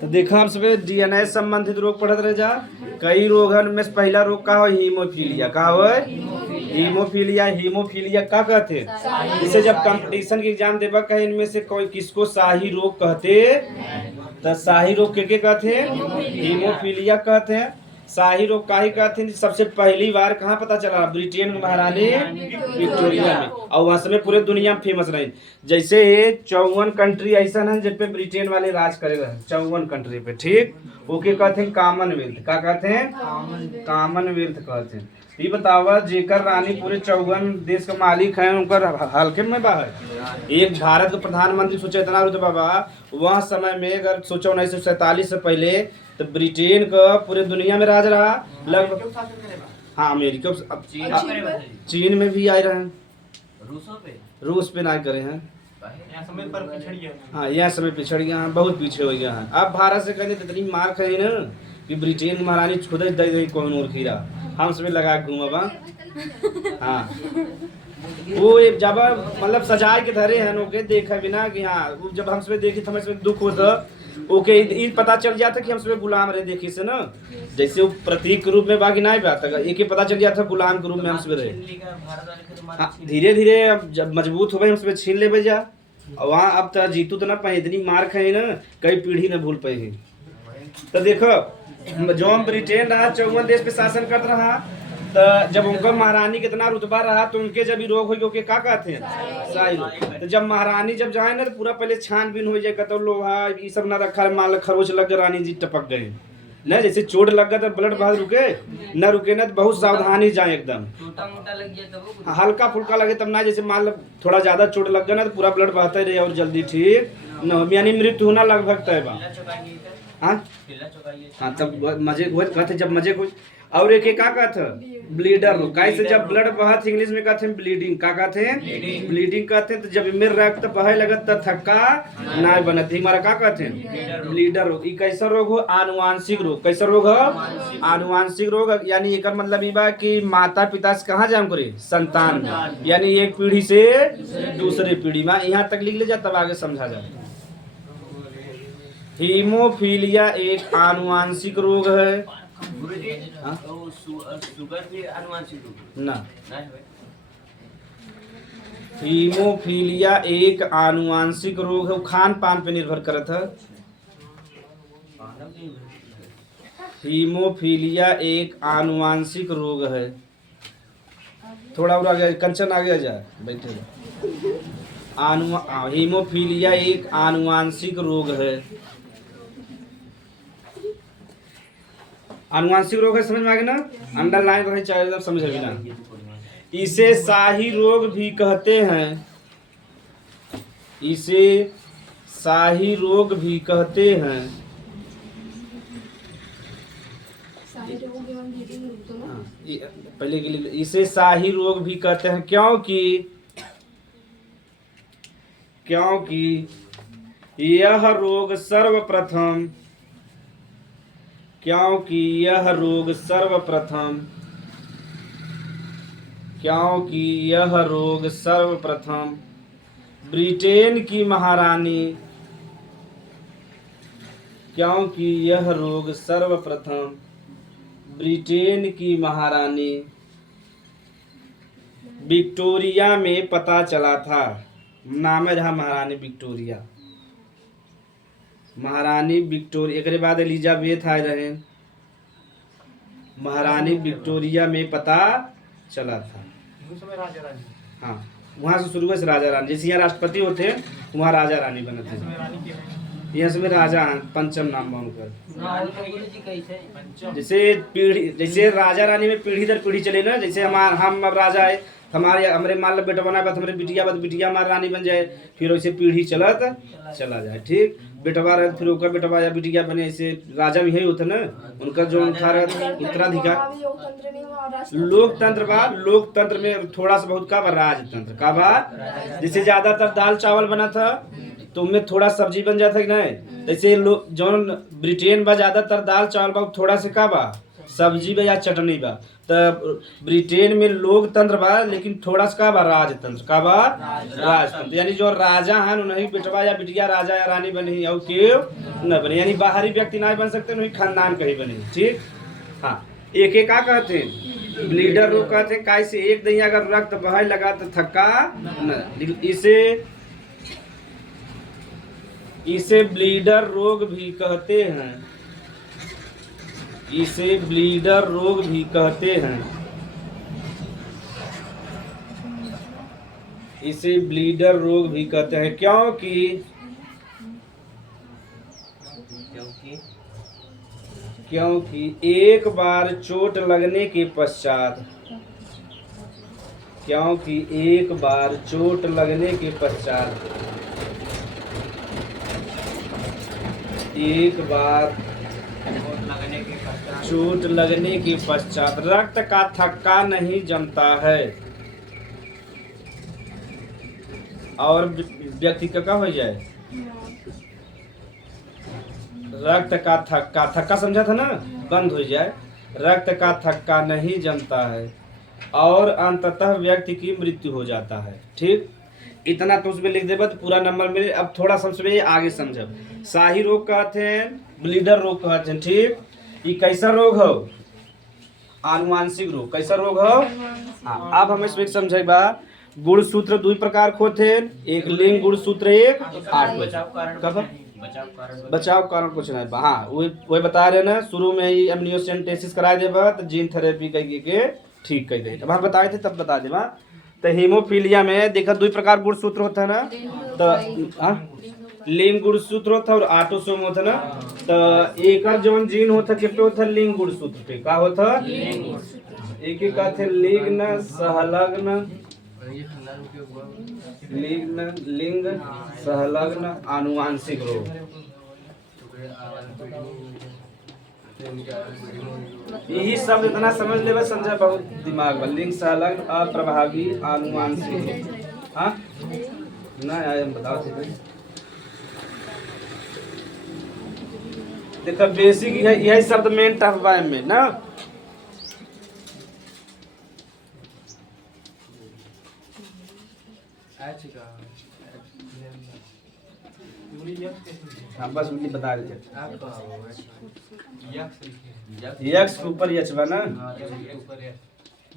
तो देखा हम सब डीएनए संबंधित रोग पढ़त रह जा। कई रोगन में से पहला रोग का हो हीमोफीलिया। का हो हीमोफीलिया। हीमोफीलिया का कहते हैं? इसे जब कंपटीशन के एग्जाम देबा कहे इनमें से कोई किसको शाही रोग कहते? तो शाही रोग के कहते हैं? हीमोफीलिया कहते हैं। शाही रोग का ही कहते हैं। सबसे पहली बार कहाँ पता चला? ब्रिटेन की महारानी विक्टोरिया में, और वहां समय पूरे दुनिया में फेमस रही। जैसे 54 कंट्री ऐसा है जिन पे ब्रिटेन वाले राज करे रहे, 54 कंट्री पे, ठीक। ओके कहते हैं कॉमनवेल्थ। का कहते हैं? कॉमनवेल्थ कहते हैं। ये बतावा जेकर रानी पूरे 54 देश का मालिक है, उनकर हल्के में बाहर एक भारत का प्रधानमंत्री सोचा इतना रुतबा बा। वह समय में अगर सोचा 1947 से पहले तो ब्रिटेन का पूरे दुनिया में राज रहा लगभग। हाँ अमेरिका, अब चीन में भी आए रहे, रूस पे ना करे हैं। हाँ यह समय पिछड़ गया है, बहुत पीछे हो गया है। अब भारत से कहते इतनी मार खाई ना कि ब्रिटेन की महारानी खुद ही दे कौन और खीरा हम सब लगा घूमबा। हाँ वो जब मतलब सजाए के धरे हैं ओके देखे बिना कि हाँ जब हम सब देखी तो हमें दुख होता ओके ये पता चल जाता कि हम सब गुलाम रहे देखी से ना। जैसे वो प्रतीक के रूप में बाकी नहीं बात एक ही पता चल जाता गुलाम के रूप में हम सब रहे। हाँ धीरे धीरे जब मजबूत हो गए हम सब छीन ले जा। और वहाँ अब तो जीतू तो ना पाए, इतनी मार खाई ना कई पीढ़ी न भूल पाई। तो देखो जो ब्रिटेन रहा 54 देश पे शासन करता रहा, तो जब उनका महारानी कितना रुतबा रहा तो उनके जब रोग हो गए का कहते हैं? शाही रोग। तो जब महारानी जब जाए ना तो पूरा पहले छानबीन हो जाए, तो लोहा ये सब ना रखा, मान लो खरोच लग गए रानी जी टपक गए ना, जैसे चोट लग गया तो ब्लड बहुत रुके न रुके ना तो बहुत सावधानी जाए एकदम। हल्का फुल्का लगे तब ना, जैसे मान लो थोड़ा ज्यादा चोट लग गया ना तो पूरा ब्लड बहता रहे और जल्दी ठीक न, यानी मृत्यु होना लगभग तय बा। हाँ तब मजे कहते जब मजे कुछ। और एक का कहते ब्लीडर रोग। कैसे जब ब्लड बहत इंग्लिश में कहते हैं ब्लीडिंग। का कहते हैं? ब्लीडिंग कहते हैं। तो जब में रक्त बहे लगत तब थक्का ना बनत हमारा का कहते हैं? ब्लीडर रोग। ये कैसा रोग हो? आनुवांशिक रोग। कैसा रोग हो? आनुवांशिक रोग। यानी एक मतलब ये बा कि माता पिता से कहाँ जाम करे? संतान में, यानी एक पीढ़ी से दूसरे पीढ़ी में। यहाँ तक लिख ले जा तब आगे समझा जाए। हीमोफीलिया एक आनुवांशिक रोग है। शुगर भी आनुवांशिक रोग ना, हीमोफीलिया एक आनुवांशिक रोग है। खान पान पे निर्भर करता है। हीमोफीलिया एक आनुवांशिक रोग है। थोड़ा और आगे कंचन आगे जाए बैठे। हीमोफीलिया एक आनुवांशिक रोग है। आनुवांशिक रोग है, समझ में आ गया ना? अंडरलाइन रहे चाहे समझ भी ना। इसे शाही रोग भी कहते हैं। इसे शाही रोग भी कहते हैं। पहले के लिए इसे शाही रोग भी कहते हैं क्योंकि यह रोग सर्वप्रथम ब्रिटेन की महारानी विक्टोरिया में पता चला था। नाम है जहाँ महारानी विक्टोरिया। एक बाद एलिजाबेथ आए रहे। महारानी विक्टोरिया में पता चला था। हाँ वहाँ से शुरू से राजा रानी, जैसे यहाँ राष्ट्रपति होते हैं वहाँ राजा रानी बने थे। यहाँ से राजा पंचम नाम उनका। जैसे राजा रानी में पीढ़ी दर पीढ़ी चले ना, जैसे हम अब राजा है हमारे मान लो बेटा बना हमारे बिटिया हमारी रानी बन जाए, फिर वैसे पीढ़ी चला जाए। ठीक बेटवा रहे फिर ओकर बेटवा या बिटिया बने, ऐसे राजा भी यही होता ना उनका जो था उत्तराधिकार। लोकतंत्र में थोड़ा सा बहुत का बा राजतंत्र का बा। जैसे ज्यादातर दाल चावल बना था तो उनमें थोड़ा सब्जी बन जाता कि नहीं, जैसे जो ब्रिटेन बा ज्यादातर दाल चावल बा थोड़ा से का बा सब्जी बा या चटनी बा। तब ब्रिटेन में लोकतंत्र बा लेकिन थोड़ा सा का बा राजतंत्र का बा राजतंत्र यानी जो राजा हैं उन्हीं बेटवा या बिटिया राजा या रानी बनी और क्यों न बने यानी बाहरी व्यक्ति ना बन सकते नहीं खानदान कहीं बने ठीक हाँ एक एक का कहते हैं ब्लीडर रोग कहते हैं काय से एक दैया अगर रक्त बहे लगा तो थक्का न इसे ब्लीडर रोग भी कहते हैं इसे ब्लीडर रोग भी कहते हैं इसे ब्लीडर रोग भी कहते हैं क्योंकि एक बार चोट लगने के पश्चात चोट लगने के पश्चात रक्त का थक्का नहीं जमता है और व्यक्ति का हो जाए रक्त का थक्का समझा था ना बंद हो जाए रक्त का थक्का नहीं जमता है और अंततः व्यक्ति की मृत्यु हो जाता है ठीक इतना तो उसमें लिख देगा तो पूरा नंबर मिले। अब थोड़ा समझ आगे समझब शाही रोग कहते हैं ब्लीडर रोग कहते हैं ठीक ये कैसा रोग हो आनुवांशिक रोग कैसा रोग हो हाँ अब हमें इसमें समझेगा गुणसूत्र दो प्रकार को थे एक लिंग गुणसूत्र एक 8 बचाव कारण कुछ नहीं हाँ वही बता रहे ना शुरू में ही एमनियोसेंटेसिस करा देबा तो जीन थेरेपी के ठीक कर दे अब हम बताए थे तब बता देबा तो हीमोफीलिया में देखा दो प्रकार गुणसूत्र होता है ना तो लिंग गुणसूत्र होता और ऑटोसोम होता ना तो एक जौन जीन होता के पे होता लिंग गुणसूत्र पे का होता एक ही कहते लिंग सहलग्न लिंग सहलग्न आनुवांशिक रोग यही शब्द इतना समझ लेवे संजय बहुत दिमाग में लिंग सहलग्न अप्रभावी आनुवांशिक हाँ ना आए हम बताओ थे देखो बेसिक यही शब्द मेन टफ बा में ना हाँ बस मुझे बता देते यक्स के ऊपर यच बा ना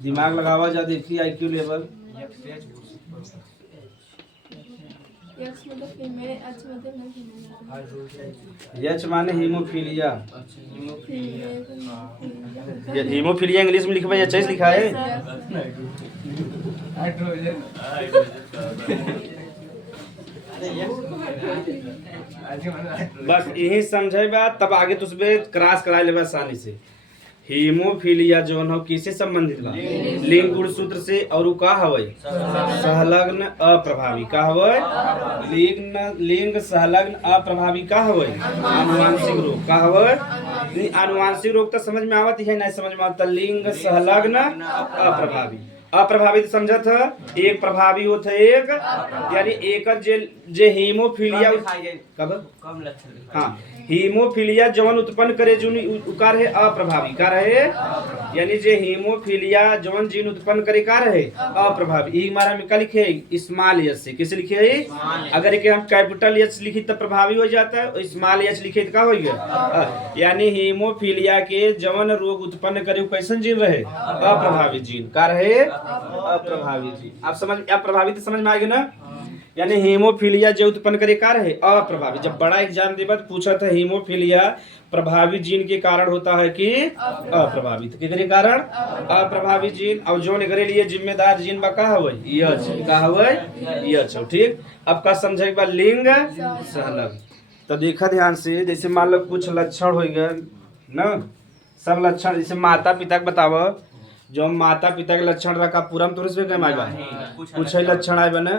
दिमाग लगावा जा देखिए आईक्यू लेवल यच माने हीमोफीलिया हीमोफीलिया इंग्लिश में लिखा एच लिखा है बस यही समझे बा तब आगे तो उसमें क्रॉस करा ले आसानी से हीमोफीलिया जो है किससे संबंधित बा लिंग गुणसूत्र से और का हवय सहलग्न अप्रभावी का हवय लिंग सहलग्न अप्रभावी का हवय आनुवांशिक रोग का हवय आनुवांशिक रोग तो समझ में आवत है नहीं समझ में आता लिंग सहलग्न अप्रभावी तो समझा था एक प्रभावी होता है एक यानी एक जे हीमोफीलिया कम लक्षण हाँ हीमोफीलिया जवन उत्पन्न करे जो उकार है अप्रभावी का रहे यानी जे हीमोफीलिया जवन जीन उत्पन्न करे का रहे अप्रभावी ई हमारा में क्या लिखे स्मॉल एच से किसे लिखे है अगर एक हम कैपिटल एच लिखी तब प्रभावी हो जाता है और स्मॉल एच लिखे तो क्या हो गया यानी हीमोफीलिया के जवन रोग उत्पन्न करे कैसन जीन रहे अप्रभावी जीन का रहे अप्रभावी जीन आप समझ अप्रभावी तो समझ में आ गया ना यानी हीमोफीलिया जो उत्पन्न करे का रहे अप्रभावी जब बड़ा एग्जाम देबा तो पूछा था हीमोफीलिया प्रभावी जीन के कारण होता है कि अप्रभावी तो के कारण अप्रभावी जीन और जो एकरे लिए जिम्मेदार जीन बा का हवय यच का हवय यच ठीक अब का समझेगा लिंग सहलग्न तो देखा ध्यान से जैसे मान लो कुछ लक्षण हो गए ना सब लक्षण जैसे माता पिता के बताव जो माता पिता के लक्षण रखा पूरा में तुरंत में आएगा कुछ लक्षण आए बने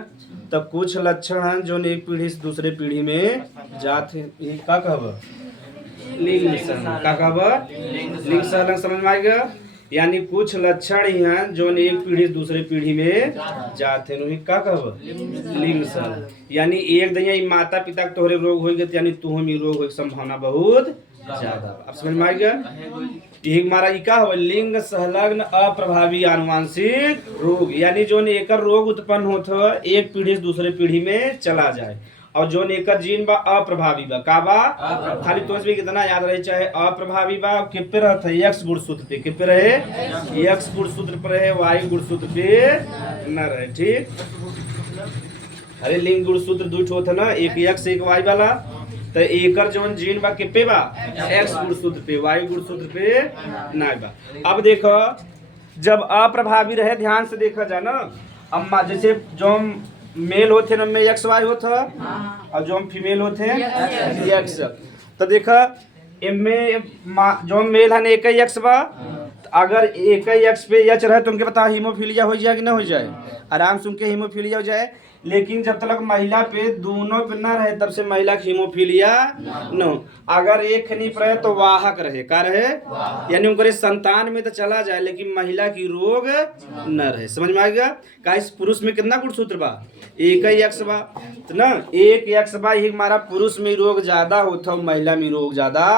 तो कुछ लक्षण हैं जो एक पीढ़ी से दूसरे पीढ़ी में जाते हैं का कहब लिंग का कहब लिंग सहलग्न समझ में आएगा यानी कुछ लक्षण ही हैं जो एक पीढ़ी से दूसरे पीढ़ी में जाते हैं का कहब लिंग सहलग्न यानी एक दैया माता पिता के तोहरे रोग हो गए यानी तुम रोग हो संभावना बहुत ज्यादा। अब समझ में आ गया? एक हमारा ई का हो लिंग संलग्न अप्रभावी आनुवांशिक रोग, यानी जो एकर रोग उत्पन्न होत ह एक पीढ़ी से दूसरे पीढ़ी में चला जाए, और जो एकर जीन बा अप्रभावी बा का बा खाली तो भी कितना याद रहे, चाहे अप्रभावी बा के पे रहत है एक्स गुणसूत्र पे, के पे रहे एक्स गुणसूत्र पर रहे, वाई गुणसूत्र पे न रहे। ठीक, अरे लिंग गुणसूत्र दू ठो ना, एक एक्स एक वाई वाला, तो एकर जवन जीन बा के पे बा एक्स गुणसूत्र पे, वाई गुणसूत्र पे ना बा। अब देखो जब अप्रभावी रहे ध्यान से देखा जा ना, अम्मा जैसे जो मेल होते न में एक्स वाई होता और जो फीमेल होते हैं एक्स, तो देखा इनमें जो मेल है एक ही एक्स बा, अगर एक ही एक्स पे एच रहे तो उनके बताओ हीमोफीलिया हो जाए कि ना हो जाए, आराम से उनके हीमोफीलिया हो जाए। लेकिन जब तक महिला पे दोनों पे ना रहे तब से महिला की हीमोफीलिया न हो। अगर एक नहीं पर रहे तो वाहक रहे, का रहे यानी उनके संतान में तो चला जाए लेकिन महिला की रोग न रहे। समझ में आ गया? का इस पुरुष में कितना गुणसूत्र बा? एक ही एक्स बा, तो ना एक एक्स बा ही हमारा पुरुष में रोग ज्यादा होता, महिला में रोग ज्यादा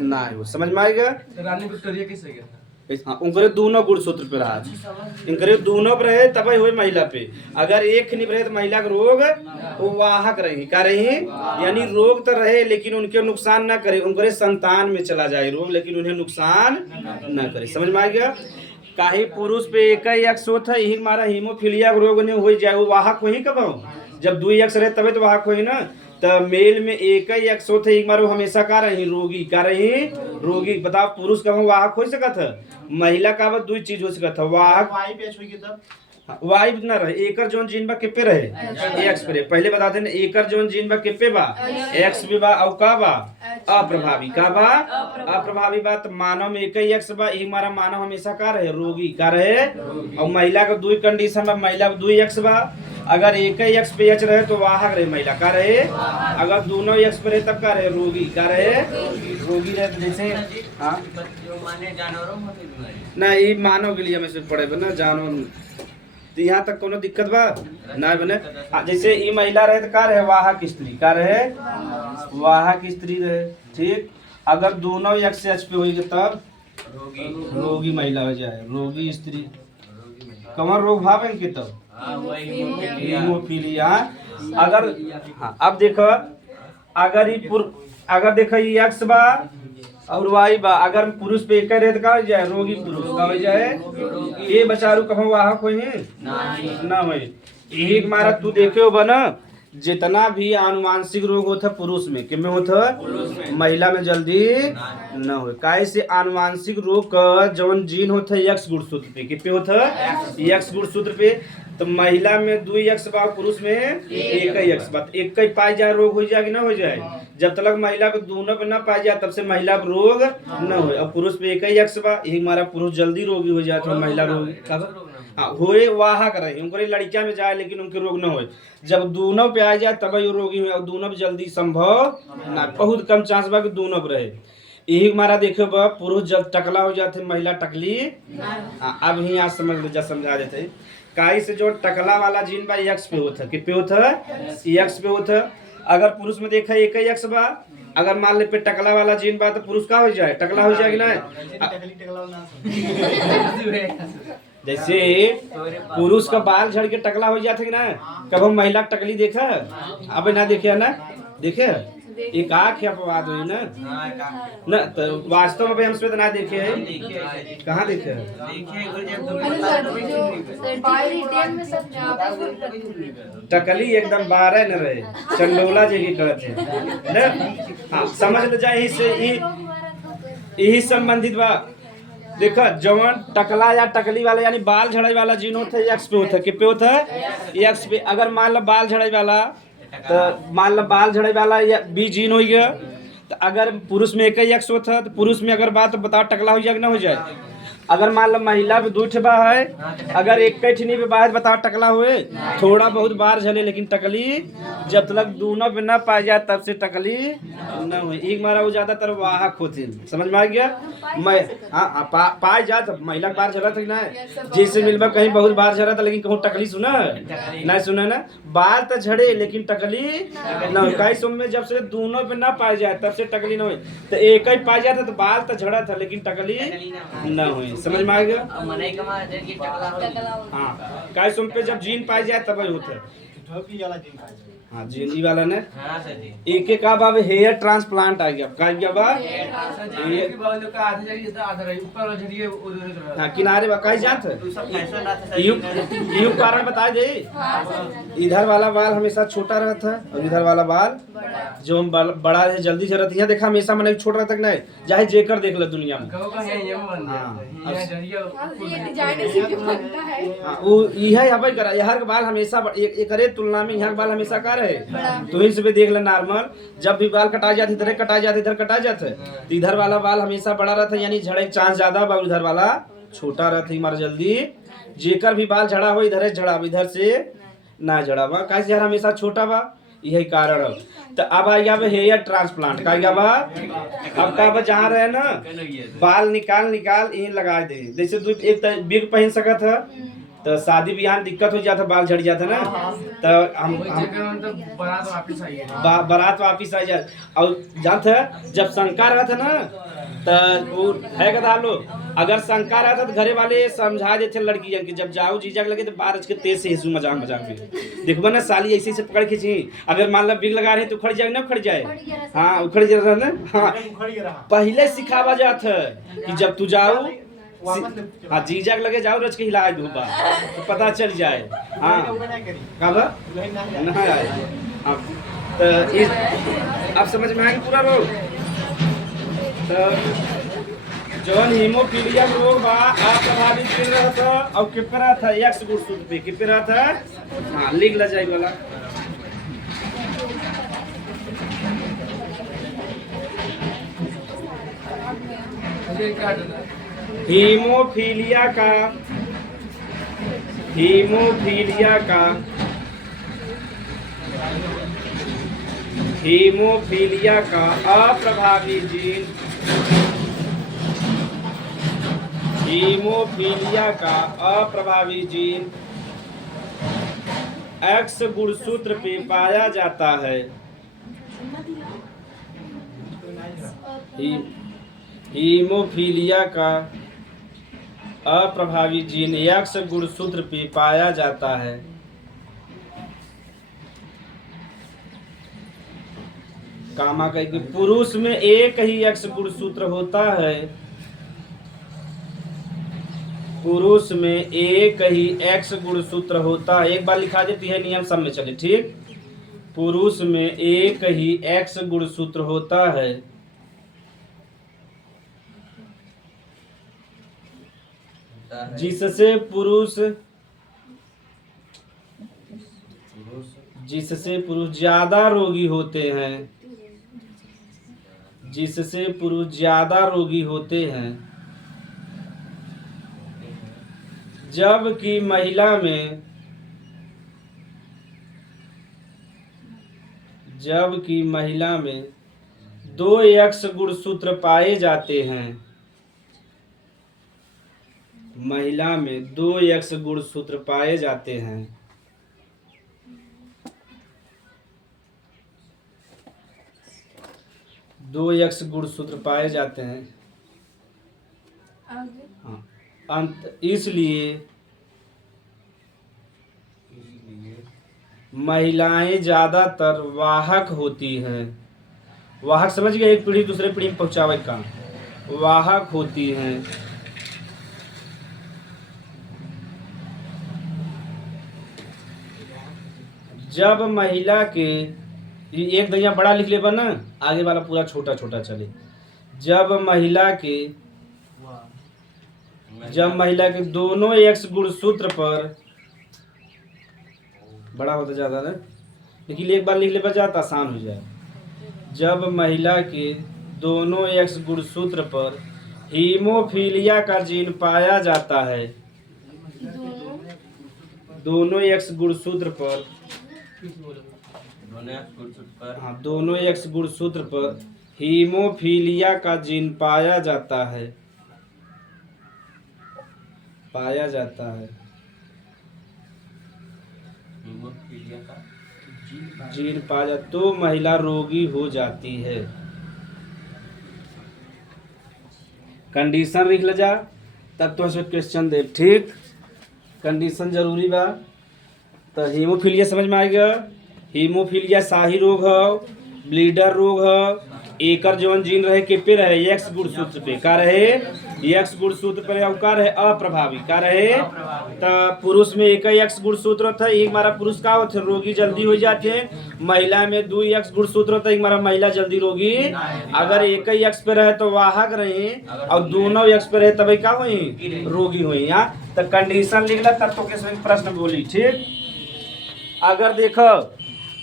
ना हो। समझ में आ गया? रानी विक्टोरिया किस गया? हाँ, उनके दोनों गुणसूत्र पे रहा, इनके दोनों पे रहे तब हुए महिला पे। अगर एक नहीं रहे तो महिला का रोग वो वाहक रही, का रही यानी रोग तो रहे लेकिन उनके नुकसान ना करे, उनके संतान में चला जाए रोग लेकिन उन्हें नुकसान ना करे। समझ में आ गया? काहे पुरुष पे एक ही एक्स होता है, यही हमारा हीमोफीलिया रोग नहीं हो जाए, वो वाहक हो ही कब हो जब दो एक्स रहे तबे तो वाहक हो ही ना। तो मेल में एक ही एक्स होते एक बार वो हमेशा का रही रोगी, का रही रोगी। बताओ पुरुष का वाहक हो सकत है, महिला का दो चीज हो सकत है, वाहक वाई ना रहे, एकर जोन जीन बा किपे रहे एक्स पे रहे। पहले बताते हैं एकर जोन जीन बा किपे बा एक्स भी बा, और का बा अप्रभावी, का बा अप्रभावी बा। तो मानव में एक ही एक्स बा, ये हमारा मानव हमेशा का रहे रोगी, का रहे। और महिला का दो कंडीशन बा, महिला दो एक्स बा, अगर एक ही एक्स पे एच रहे तो वाहक रहे महिला, का रहे। अगर दोनों एक्स पे रहे तब का रहे रोगी, का रहे रोगी रहे। जैसे हाँ ना ये मानव के लिए हमें से पड़े ना जानवर, तो यहाँ तक कोनो दिक्कत बा ना बने। जैसे ये महिला रहे तो का रहे वाहक स्त्री, का रहे वाहक स्त्री रहे। ठीक, अगर दोनों एक्स एच पे होगी तब रोगी महिला हो जाए, रोगी स्त्री। कमर रोग भाव इनके तब हीमोफीलिया। अगर हाँ, अब देखो अगर देखो ये एक्स बा और वाई बा, अगर पुरुष पे एक रहे तो का हो जाए रोगी पुरुष, का हो जाए ये बचारू कहो वाहक हो ना हो। यही हमारा तू देखे हो बना जितना भी आनुवांशिक रोग होता है पुरुष में किसमें होता है, महिला में जल्दी न हो। काहे से आनुवांशिक रोग का जौन जीन होता है एक्स गुणसूत्र पे, किस पे होता है एक्स गुणसूत्र पे। तो महिला में 2 एक्स बा, पुरुष में एक ही एक्स बा, एक ही पाई जाए रोग हो जाए कि ना हो जाए। जब तक महिला को दोनों पे ना पाई जाए तब से महिला को रोग न हो। अब पुरुष पे एक ही एक्स बा, यही हमारा पुरुष जल्दी रोगी हो जाए तो महिला रोग हाँ होए वाहक रहे, उनको लड़कियां में जाए लेकिन उनके रोग न हो। जब दोनों पे आ जाए तब वो रोगी हुए, और दोनों पे जल्दी संभव ना, बहुत कम चांस बा कि दोनों पे रहे। यही हमारा देखो बा पुरुष जब टकला हो जाते महिला टकली। अब ही आज समझ लो, जब समझा देते काई से जो टकला वाला जीन बा एक्स पे होता है, कि पे होता है एक्स पे होता है। अगर पुरुष में देखा एक ही एक्स बा, अगर मान ले पे टकला वाला जीन बा तो पुरुष का हो जाए टकला हो जाएगी ना। जैसे पुरुष का बाल झड़ के टकला हो जाते ना, कब हम महिला टकली देखा अब ना देखे ना, देखे एक आँख अपवाद हुई ना तो वास्तव में हम तो ना देखे है, कहाँ देखे टकली एकदम 12 न रहे चंडोला जी की कहते हैं। हाँ समझ लो जाए, यही संबंधित बा। देखा जवन टकला या टकली वाला यानी बाल झड़ाई वाला जीन होता है एक्स पे होता है, कि पे होता है एक्स पे। अगर मान लो बाल झड़ाई वाला, तो मान लो बाल झड़ाई वाला या बी जीन हो गया, तो अगर पुरुष में एक ही एक्स होता है तो पुरुष में अगर बात तो बताओ टकला हो जाए कि ना हो जाए। अगर मान लो महिला पे 2 ठे बा है, अगर एक ठिनी पे बाहर बताओ टकला हुए, थोड़ा बहुत बार झले लेकिन टकली जब तक दोनों पे न पाई जाए तब से टकली न हुई। एक मारा वो ज्यादातर वाहक होती, समझ में आ गया। मैं हाँ पाई जात महिला के बार झरा था ना, जैसे मिलबा कहीं बहुत बार झरा था लेकिन कहूँ टकली सुना नहीं सुना ना, बाल तो झड़े लेकिन टकली न हुई। कई सुम में जब से दोनों पे न पाई जाए तब से टकली न हुई, तो एक ही पाई जाता तो बाल तो झड़ा था लेकिन टकली न हुई। समझ में आ गया। हाँ काय सुम पे जब जीन पाई जाए तब होता है। हाँ जीनी वाला ने एक एक का बाब हेयर ट्रांसप्लांट आ गया, का गया बा हाँ किनारे बा का जात है यू कारण बता दे। इधर वाला बाल हमेशा छोटा रहता है और इधर वाला बाल जो हम बड़ा है जल्दी से रहता है। देखा हमेशा मैंने छोटा रहता नहीं, चाहे जेकर देख ले दुनिया में। वो यह हवाई करा यहाँ के बाल हमेशा एकरे तुलना में यहाँ के बाल हमेशा का रहे। तो इन सब देख ले नॉर्मल जब भी बाल कटा जाते इधर कटा जाते इधर कटा जाते, तो इधर वाला बाल हमेशा बड़ा रहता है, यानी झड़े के चांस ज्यादा बा, उधर वाला छोटा रहता है मार जल्दी। जेकर भी बाल झड़ा हो इधर झड़ा, इधर से ना झड़ा बा, कैसे यार हमेशा छोटा बा, यही कारण है। तो अब आ गया हेयर ट्रांसप्लांट का गया बा। अब का जहाँ रहे ना बाल निकाल निकाल इन लगा दे, जैसे तू एक बिग पहन सकत है तो शादी ब्याह में दिक्कत हो जाता, बाल झड़ जाता ना, तो हम बारात वापिस आ जाए। और जानते है जब शंका रहता ना तो वो है कदा लो, अगर शंका रहता तो घरे वाले समझा देते लड़की कि जब जाओ जीजा लगे तो बार के तेज से हिसू मजाक मजाक में देखो ना साली ऐसे से पकड़ खींची, अगर मान लो बिग लगा रहे तो उखड़ जाए ना उखड़ जाए। हाँ उखड़ जा ना। हाँ पहले सिखावा जात है कि जब तू जाओ हाँ जीजा लगे जाओ रच के हिला दूबा तो पता चल जाए। हाँ कब नहीं आए तो अब समझ में आएगी पूरा रोग। तो जौन हीमोफीलिया रोग बा अप्रभावित कर रहा था और के पे रहा था एक्स गुणसूत्र पे के पे रहा था। हाँ लिख ला जाए वाला हीमोफीलिया का अप्रभावी जीन, हीमोफीलिया का अप्रभावी जीन एक्स गुणसूत्र पे पाया जाता है। हीमोफीलिया का अप्रभावी जीन एक्स गुणसूत्र पे पाया जाता है। कामा कह कि पुरुष में एक ही एक्स गुणसूत्र होता है, पुरुष में एक ही एक्स गुणसूत्र होता है। एक बार लिखा देती है नियम सब में चले ठीक। पुरुष में एक ही एक्स गुणसूत्र होता है, जिससे पुरुष ज्यादा रोगी होते हैं, जिससे पुरुष ज्यादा रोगी होते हैं, जबकि महिला में 2 एक्स गुणसूत्र पाए जाते हैं। महिला में 2 एक्स गुणसूत्र पाए जाते हैं। 2 एक्स गुणसूत्र पाए जाते हैं। हाँ इसलिए महिलाएं ज्यादातर वाहक होती हैं। वाहक समझ गए, एक पीढ़ी दूसरे पीढ़ी में पहुंचावे का वाहक होती हैं। जब महिला के एक दैया बड़ा लिख ले ना, आगे वाला पूरा छोटा छोटा चले। जब महिला के दोनों एक्स गुणसूत्र पर बड़ा होता ज्यादा ना, लेकिन एक बार लिख ले जाता आसान हो जाए। जब महिला के दोनों एक्स गुणसूत्र पर हीमोफीलिया का जीन पाया जाता है दोनों एक्स गुणसूत्र पर। दोनों गुणसूत्र पर। हाँ, दोनों एक्स गुणसूत्र पर हीमोफीलिया का जीन पाया जाता है। पाया जाता है हीमोफीलिया का जीन पाया जाता तो महिला रोगी हो जाती है। कंडीशन लिख ले जा, तब तो ऐसे क्वेश्चन दे। ठीक, कंडीशन जरूरी बा। तो हीमोफीलिया समझ में आ गया। हीमोफीलिया शाही रोग है, ब्लीडर रोग है। एकर जवन जीन रहे के पे रहे एक्स गुणसूत्र पे का रहे, एक्स गुणसूत्र पे और का रहे अप्रभावी का रहे। तो पुरुष में एक ही एक्स गुणसूत्र होता है, एक हमारा पुरुष का होता है रोगी जल्दी हो जाते हैं। महिला में 2 एक्स गुणसूत्र होता है, एक हमारा महिला जल्दी रोगी। अगर एक ही एक्स पे रहे तो वाहक रहे, और दोनों एक्स पे रहे तभी का हुई रोगी हुई। यहाँ तो कंडीशन लिख ला, तब तो किसी प्रश्न बोली। ठीक, अगर देखो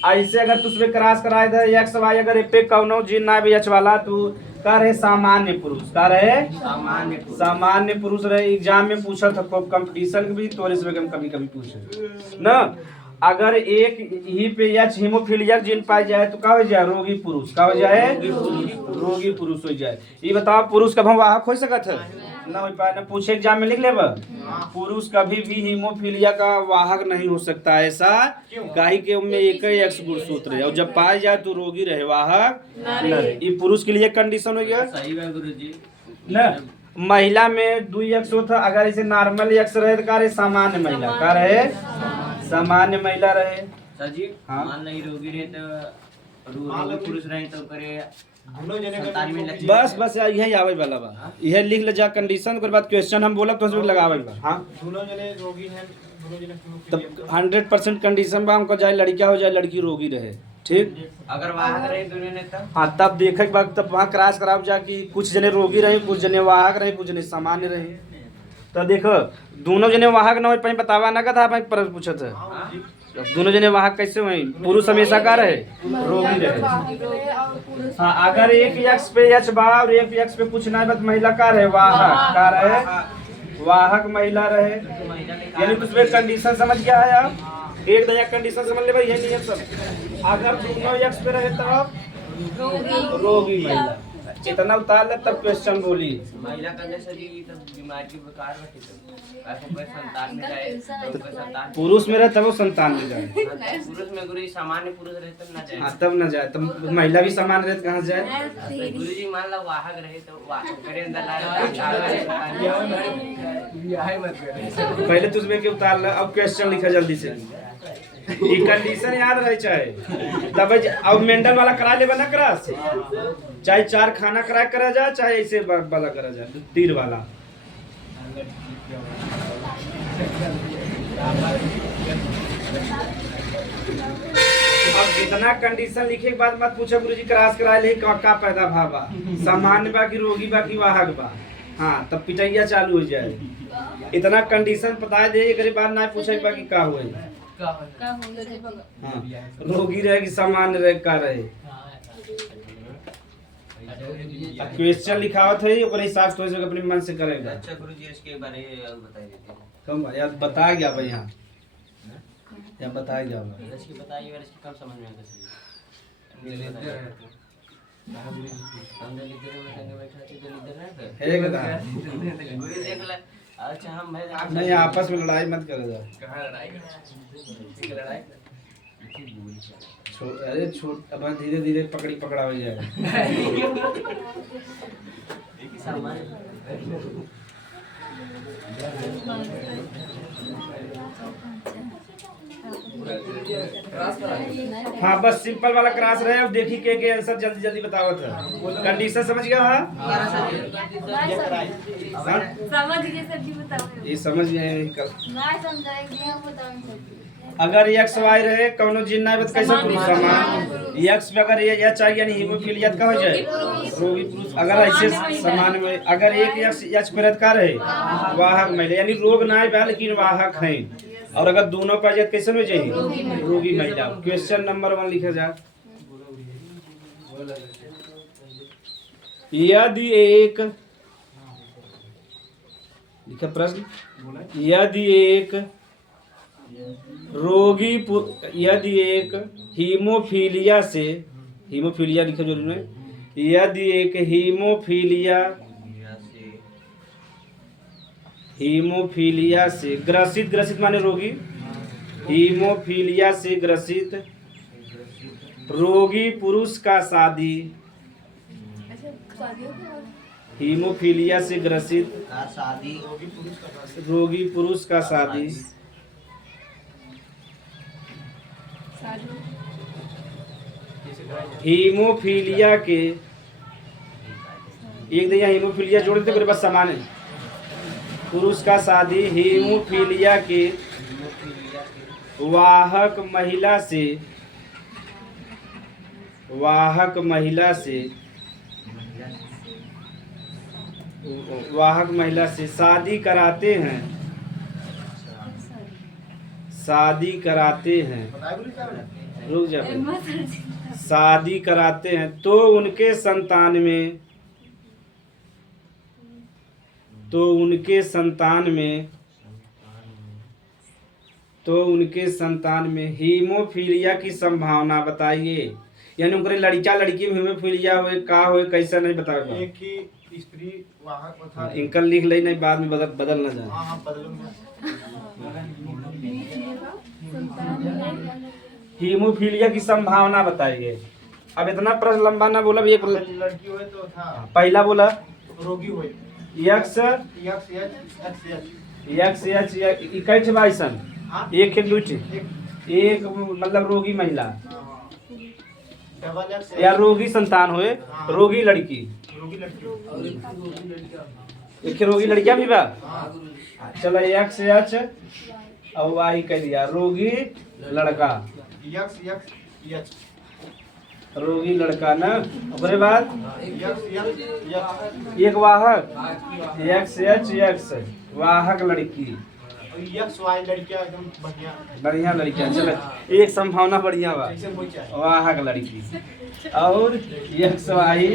ऐसे अगर तुझे क्रॉस कराए थे एक्स वाई, अगर पे कौनो जीन ना भी एच वाला तू का रहे सामान्य पुरुष का रहे सामान्य पुरुष रहे। एग्जाम में पूछा था, कंपटीशन भी तो इसमें कभी कभी पूछे ना। अगर एक ही पे एच हीमोफीलिया जीन पाई जाए तो का हो जाए रोगी पुरुष, का हो जाए रोगी पुरुष हो जाए। ये बताओ पुरुष कब हम वाहक हो सकत है ना, हो पाए ना। पूछे एग्जाम में लिख ले पुरुष कभी भी हीमोफीलिया का वाहक नहीं हो सकता। ऐसा काहे के उनमें एक ही एक्स गुणसूत्र है, और जब पाए जाए तो रोगी रहे वाहक न रहे। ये पुरुष के लिए कंडीशन हो गया। सही है गुरुजी ना महिला में 2 एक्स होता, अगर इसे नॉर्मल एक्स रहे तो का रहे सामान्य महिला का रहे सामान्य महिला रहे। सर जी हाँ। मान ली रोगी रहे तो रोगी पुरुष रहे तो करे संतान में लक्षण। बस बस यही आवे वाला बा, यह लिख ले जा कंडीशन। ओकर बाद क्वेश्चन हम बोलब तो उसमें लगावे बा। हां, दोनों जने रोगी हैं, दोनों जने तब 100% कंडीशन बा हमको जाए लड़का हो जाए लड़की रोगी रहे। ठीक, अगर वाहक रहे दोनों ने तब हाँ तब देखे के बाद तब वहाँ क्रॉस कराव जा कि कुछ जने रोगी रहे, कुछ जने वाहक रहे, कुछ जने सामान्य रहे। तो देखो दोनों जने वाहक न हो पाए बतावा ना कथा आप प्रश्न पूछत है। दोनों जने वाहक कैसे हुए, पुरुष हमेशा का रहे रोगी रहे। हाँ, अगर एक एक्स पे एच बा और एक एक्स पे कुछ ना बस महिला का रहे वाहक का रहे वाहक महिला रहे। यानी उसमें कंडीशन समझ गया है आप, एक दया कंडीशन समझ ले भाई, ये नियम सब। अगर दोनों एक्स पे रहे तब रोगी महिला, इतना उतार ले तब क्वेश्चन बोली। महिला करने से जी तब बीमारी के प्रकार बैठे तो ऐसे कोई संतान में जाए तो कोई संतान पुरुष में रहे तब वो संतान में जाए। पुरुष में गुरु सामान्य पुरुष रहे तब ना जाए। हाँ तब न जाए, तब महिला भी सामान्य रहे कहाँ जाए। गुरु जी मान लो वाहक रहे तो वाहक करे अंदर पहले तुझमें के उतार ले, अब क्वेश्चन लिखा जल्दी से। ये कंडीशन याद रहे चाहे तब अब मेंटल वाला करा ले बना क्रॉस, चाहे 4 खाना करा जा, चाहे ऐसे वाला करा जाए तीर वाला। अब इतना कंडीशन लिखे के बाद मत पूछो गुरुजी क्रॉस करा ले का पैदा भावा सामान्य बा की रोगी बा की वाहक बा। हाँ तब पिटैया चालू हो जाए। इतना कंडीशन बता दे, एक बार ना पूछे बा की का हुई। हाँ, रोगी रहे कि सामान्य रहे का रहे। क्वेश्चन लिखाओ थे ओकर हिसाब से अपने मन से करेगा। अच्छा गुरु जी इसके बारे में बता देते हैं। कम यार बता गया भाई, यहाँ या बताया गया इसकी बताइए और इसकी कम समझ में आता है का गुरु देख ले। अच्छा हम भाई नहीं आपस में लड़ाई मत कर दो। कहां लड़ाई लड़ाई अरे छोट अब धीरे धीरे पकड़ी पकड़ा हो जाए। एक ही सामान हाँ बस सिंपल वाला क्रॉस रहे। अब देखी के आंसर जल्दी जल्दी बताओ था। कंडीशन समझ गया। हाँ समझ गए सर जी, बताओ। ये समझ गए कल। ना समझाएंगे हम बताएंगे सर। अगर एक्स वाई रहे कौनो जीन ना बत कैसे पुरुष समान एक्स में अगर ये चाहिए यानी हीमोफीलिया का हो जाए रोगी पुरुष। अगर ऐसे समान में अगर एक एक्स एच पे का रहे वाहक महिला यानी रोग ना है लेकिन वाहक है। और अगर दोनों पे जाए कैसे हो जाए रोगी महिला। क्वेश्चन नंबर 1 लिखे जा। यदि एक लिखा प्रश्न, यदि एक रोगी यदि एक हीमोफीलिया से, हीमोफीलिया लिखा जरूर में, यदि एक हीमोफीलिया से ग्रसित, ग्रसित माने रोगी, हीमोफीलिया से ग्रसित रोगी पुरुष का शादी, हीमोफीलिया से ग्रसित रोगी पुरुष का शादी हीमोफीलिया के, एक दिन हीमोफीलिया जोड़ देते, मेरे पास समान है, पुरुष का शादी हीमोफीलिया के वाहक महिला से, वाहक महिला से शादी कराते हैं, शादी कराते हैं, रुक जा, शादी कराते हैं तो उनके संतान में, तो उनके संतान में हीमोफीलिया की संभावना बताइए। यानी उनके लड़का लड़की में हीमोफीलिया हुए का हुए कैसा नहीं बताएगा। एक ही स्त्री वाहक था, इनका लिख ले, नहीं बाद में बदल ना जाए। हाँ बदलूंगा। हीमोफीलिया की संभावना बताइए। अब इतना प्रश्न लंबा ना बोला, एक लड़की हुए तो था, पहला बोला रोगी हुए, यक्स इकट्ठ बाइसन, एक एक दूठी, एक मतलब रोगी महिला या रोगी संतान हुए, रोगी लड़की, एक रोगी लड़कियां भी बा। चलो एक्स एच और वाई कह दिया, रोगी लड़का, रोगी लड़का ना। ओकरे बाद एक वाहक एक्स एच एक्स, वाहक लड़की, लड़कियां एकदम बढ़िया बढ़िया लड़कियां। चलो एक संभावना बढ़िया बा, वाहक लड़की, और एक्स वाई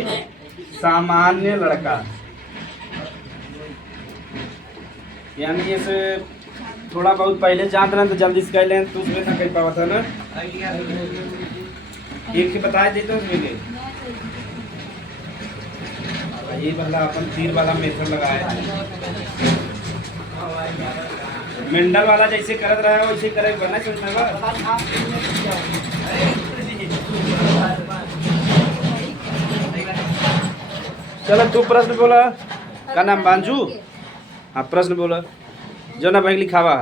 सामान्य लड़का। यानी ऐसे थोड़ा बहुत पहले जानते ना तो जल्दी से कर लें, तो उसमें ना कर पावा था ना। एक ही बता देते हैं उसमें, ये वाला अपन तीर वाला मेथड लगाया है, मेंडल वाला जैसे करत रहा है वैसे करे बनना चाहिए बा। चलो तू प्रश्न बोला, का नाम बांजू? हाँ प्रश्न बोला, जो ना भाई लिखावा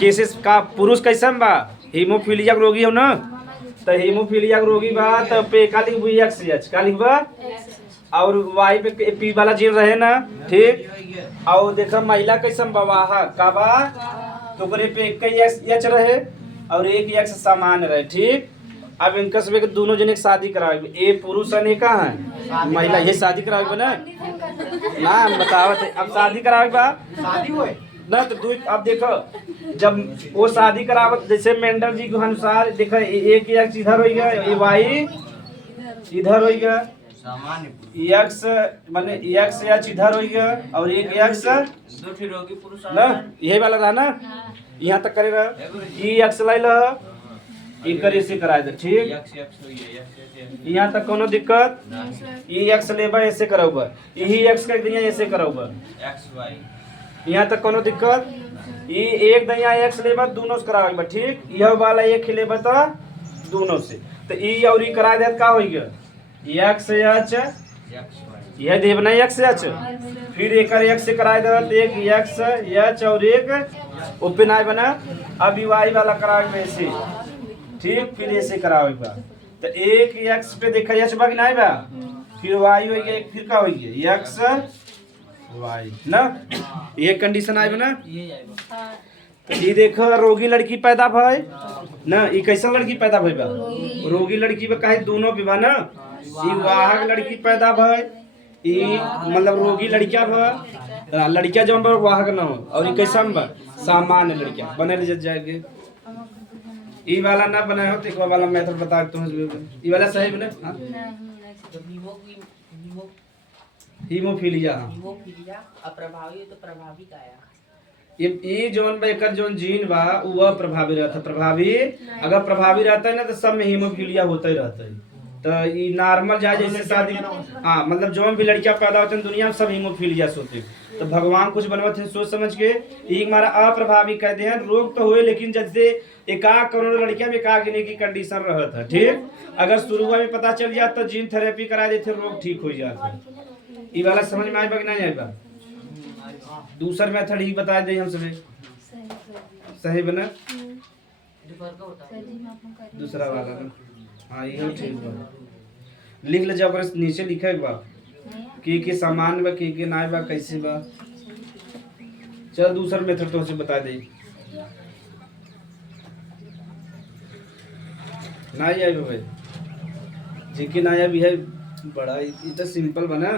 केसेस का पुरुष कैसन बा, हीमोफीलिया रोगी हो ना, तो हीमोफीलिया रोगी बा तो पे का लिखबू एक्स एच, का लिखबा, और वाई पे पी वाला जीन रहे ना, ठीक। और देखो महिला कैसन बा, वाहक का बा, तो ओकरे पे एक एच रहे और एक एक्स सामान्य रहे, ठीक। अब इनका सब के दोनों जने शादी करावे, ए पुरुष ने का है महिला, ये शादी करावे ना, ना हम बतावत है। अब शादी करावे बा, शादी हुए ना तो दू, अब देखो जब वो शादी करावत, जैसे मेंडल जी के अनुसार देखो एक एक्स इधर हो गया, ये वाई इधर हो गया, एक्स माने एक्स एच इधर हो गया और एक एक्स ना, यही वाला रहा ना, यहाँ तक करे रहा, ये एक्स लाई ला, इकर ऐसे कराए दे, ठीक। यहाँ तक कोनो दिक्कत, ये एक्स लेबा ऐसे कराऊबा, यही एक्स का दिया ऐसे कराऊबा, यहाँ तक कोनो दिक्कत, ये एक दया एक्स लेबा दोनों से कराऊबा, ठीक। यह वाला एक लेबा तो दोनों से, तो ई और ई करा दे का हो गया एक्स एच, यह देव नहीं एक्स एच, फिर एक एक्स से कराए दे, एक एक्स एच और एक ओपन बना। अब वाई वाला कराए ऐसे, ठीक, फिर ऐसे कराएगा तो एक एक्स पे देखा एच बा कि नहीं बा, फिर वाई हो गया, फिर का हो गया एक्स वाई ना, ये कंडीशन आएगा ना। तो ये देखो रोगी लड़की पैदा भई ना, ये कैसा लड़की पैदा भई बा, रोगी लड़की बा कहे दोनों भी बा ना, ये वाहक लड़की पैदा भई, ये मतलब रोगी लड़कियां बा, लड़कियां जब वाहक ना हो, और ये कैसा बा सामान्य लड़कियां बने रह जाएंगे। ई वाला ना बना हो तो एक वाला मेथड बता दूं, ई वाला सही बना। हां हीमोफीलिया हाँ। हीमोफीलिया अप्रभावी है तो प्रभावी का आया। ये जोन बा एकर जोन जीन बा वह प्रभावी रहता प्रभावी अगर प्रभावी रहता है ना तो सब में हीमोफीलिया होता ही रहता है। तो ये नॉर्मल जाए जैसे शादी हाँ मतलब जो भी लड़कियां पैदा होते हैं दुनिया में सब हीमोफीलिया से होते हैं। तो भगवान कुछ बनवत है सोच समझ के ये हमारा अप्रभावी कहते हैं रोग तो हुए लेकिन जैसे एकाक करोड़ लड़कियां में एकाक गिने की कंडीशन रहता है ठीक। अगर शुरू में पता चल जाए तो जीन थेरेपी करा देते रोग ठीक हो जाता है। ये वाला समझ में आएगा कि नहीं आएगा। दूसरा मेथड ही बता दे हम सभी सही बना दूसरा वाला ना हाँ ये ठीक बा लिख ले जाओ नीचे लिखा है बा के सामान बा के नाय बा कैसे बा। चल दूसरा मेथड तो से बता दे नाई आई भाई जी के नाया भी है बड़ा ये तो सिंपल बना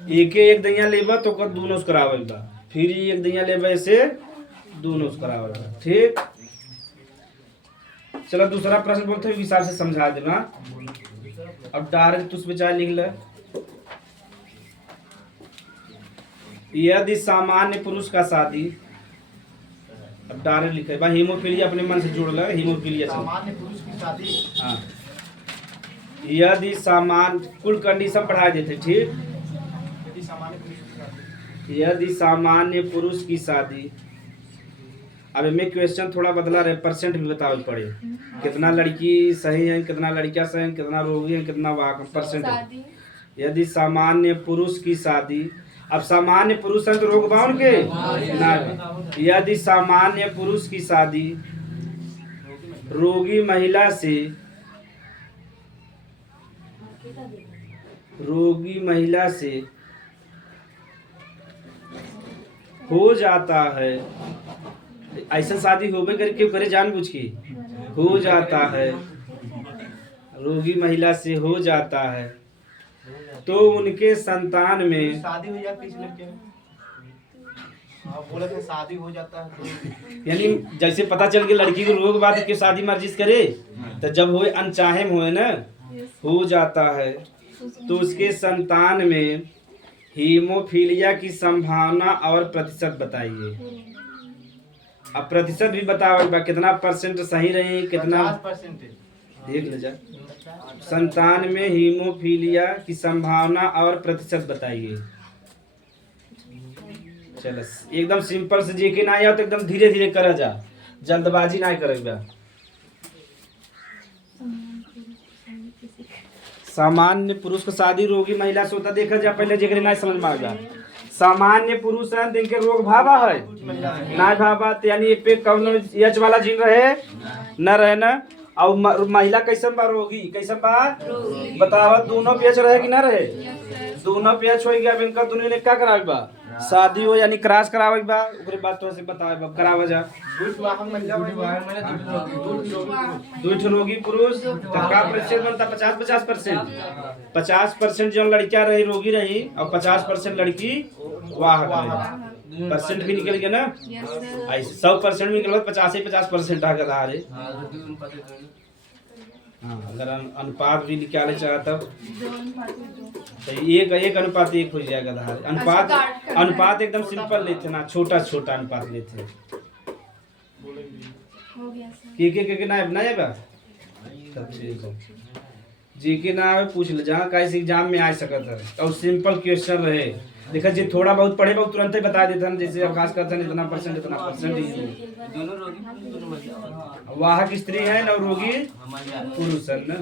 एक दैया लेबा तो कर दोनों से करावल बा फिर एक दैया लेबा ऐसे दोनों से करावल बा ठीक। चलो दूसरा प्रश्न बोलते हैं हिसाब से समझा देना। अब डायरेक्ट उस विचार लिख ले यदि सामान्य पुरुष का शादी अब डायरेक्ट लिखे बा हीमोफीलिया अपने मन से जोड़ ले हीमोफीलिया सामान्य पुरुष की शादी हाँ यदि सामान्य कुल कंडीशन बढ़ा देते ठीक। यदि सामान्य पुरुष की शादी अब इनमें क्वेश्चन थोड़ा बदला रहे परसेंट भी बताओ पड़े कितना लड़की सही है कितना लड़कियां सही है कितना रोगी है कितना वाक परसेंट है। यदि सामान्य पुरुष की शादी अब सामान्य पुरुष है तो रोग बाउन के ना यदि सामान्य पुरुष की शादी रोगी महिला से हो जाता है ऐसा शादी होबे करके करे जानबूझ के हो जाता है रोगी महिला से हो जाता है तो उनके संतान में शादी हो जाती है लड़के बोले थे शादी हो जाता है तो यानी जैसे पता चल गया लड़की को रोग बात की शादी मर्जिश करे तो जब होए अनचाहे में होए ना हो जाता है तो उसके संतान में हीमोफीलिया की संभावना और प्रतिशत बताइए। अब प्रतिशत भी बताओ कितना परसेंट सही रहे कितना 50% देख ले जा संतान में हीमोफीलिया की संभावना और प्रतिशत बताइए। चलो एकदम सिंपल से जी के ना आया तो एकदम धीरे धीरे करा जा जल्दबाजी ना करेगा। सामान्य पुरुष को शादी रोगी महिला से होता देखा जा पहले जेकरे ना समझ में आएगा। सामान्य पुरुष है जिनके रोग भावा है ना भावा यानी ये पे कौन एच वाला जीन रहे न रहे ना और महिला कैसन बा रोगी कैसन बा बतावा दोनों पेच रहे कि ना रहे दोनों पेच हो गया इनका दोनों ने क्या करावे बा शादी हो यानी क्रॉस करावे बा ओकरे बाद तो से बतावे बा करावे जा दूठ रोगी पुरुष तो का प्रतिशत बनता 50% जो लड़कियां रही रोगी रही और 50% लड़की वाहक रही परसेंट भी निकल गया ना ऐसे 100% भी निकल 50% आ गया रे हाँ अगर अनुपात भी निकाले चाहे तब तो एक अनुपात एक हो जाएगा अनुपात एकदम सिंपल लेते ना छोटा अनुपात लेते के ना बा तब ठीक है जी के ना पूछ ले जहाँ कैसे एग्जाम में आ सकता है और सिंपल क्वेश्चन रहे देखा जी थोड़ा बहुत पढ़े बहुत तुरंत ही बता देता है जैसे अवकाश करते हैं इतना परसेंट दोनों रोगी वाहक स्त्री है ना रोगी पुरुष है ना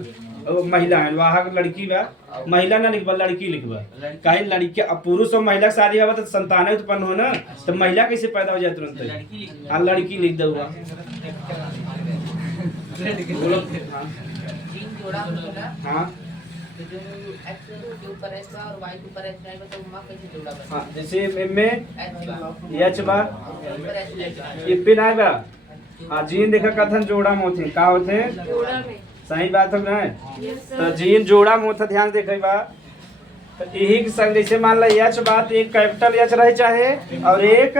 और महिला है वाहक लड़की बा महिला ना लिखबा लड़की लिखबा कहीं लड़की पुरुष और महिला शादी हुआ तो संतान उत्पन्न हो ना तो महिला कैसे पैदा हो जाए तुरंत हाँ लड़की लिख दो हाँ हाँ जैसे में एच बा इपिन आए बा हाँ जीन देखा कथन जोड़ा में होते का होते सही बात है ना तो जीन जोड़ा में होता ध्यान देखे बा तो यही के संग जैसे मान ला एच बात एक कैपिटल एच रहे चाहे और एक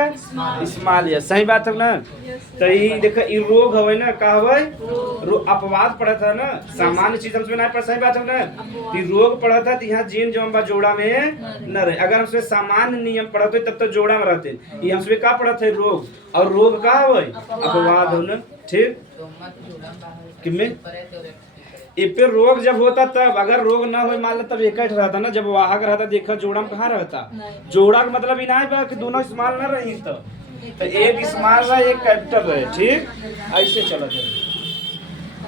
स्मॉल एच, सही बात है ना। तो ये देखो ये रोग हवे ना, का हवे अपवाद पड़ा था ना, सामान्य चीज हमसे नहीं पड़ा, सही बात है ना। ये रोग पड़ा था तो यहाँ जीन जो हम जोड़ा में न रहे, अगर हमसे सामान्य नियम पढ़ा तो तब तो जोड़ा में रहते, ये हमसे का पड़ा था रोग, और रोग का हवे अपवाद हो ना, ठीक किमें इ पे रोग जब होता तब, अगर रोग ना हो मान लो तब एक रहता ना, जब वाहक रहता देखा जोड़ा में कहाँ रहता, जोड़ा का मतलब ही ना है कि दोनों स्मॉल ना रही, तो एक स्मॉल रहे एक कैपिटल रहे, ठीक ऐसे चलो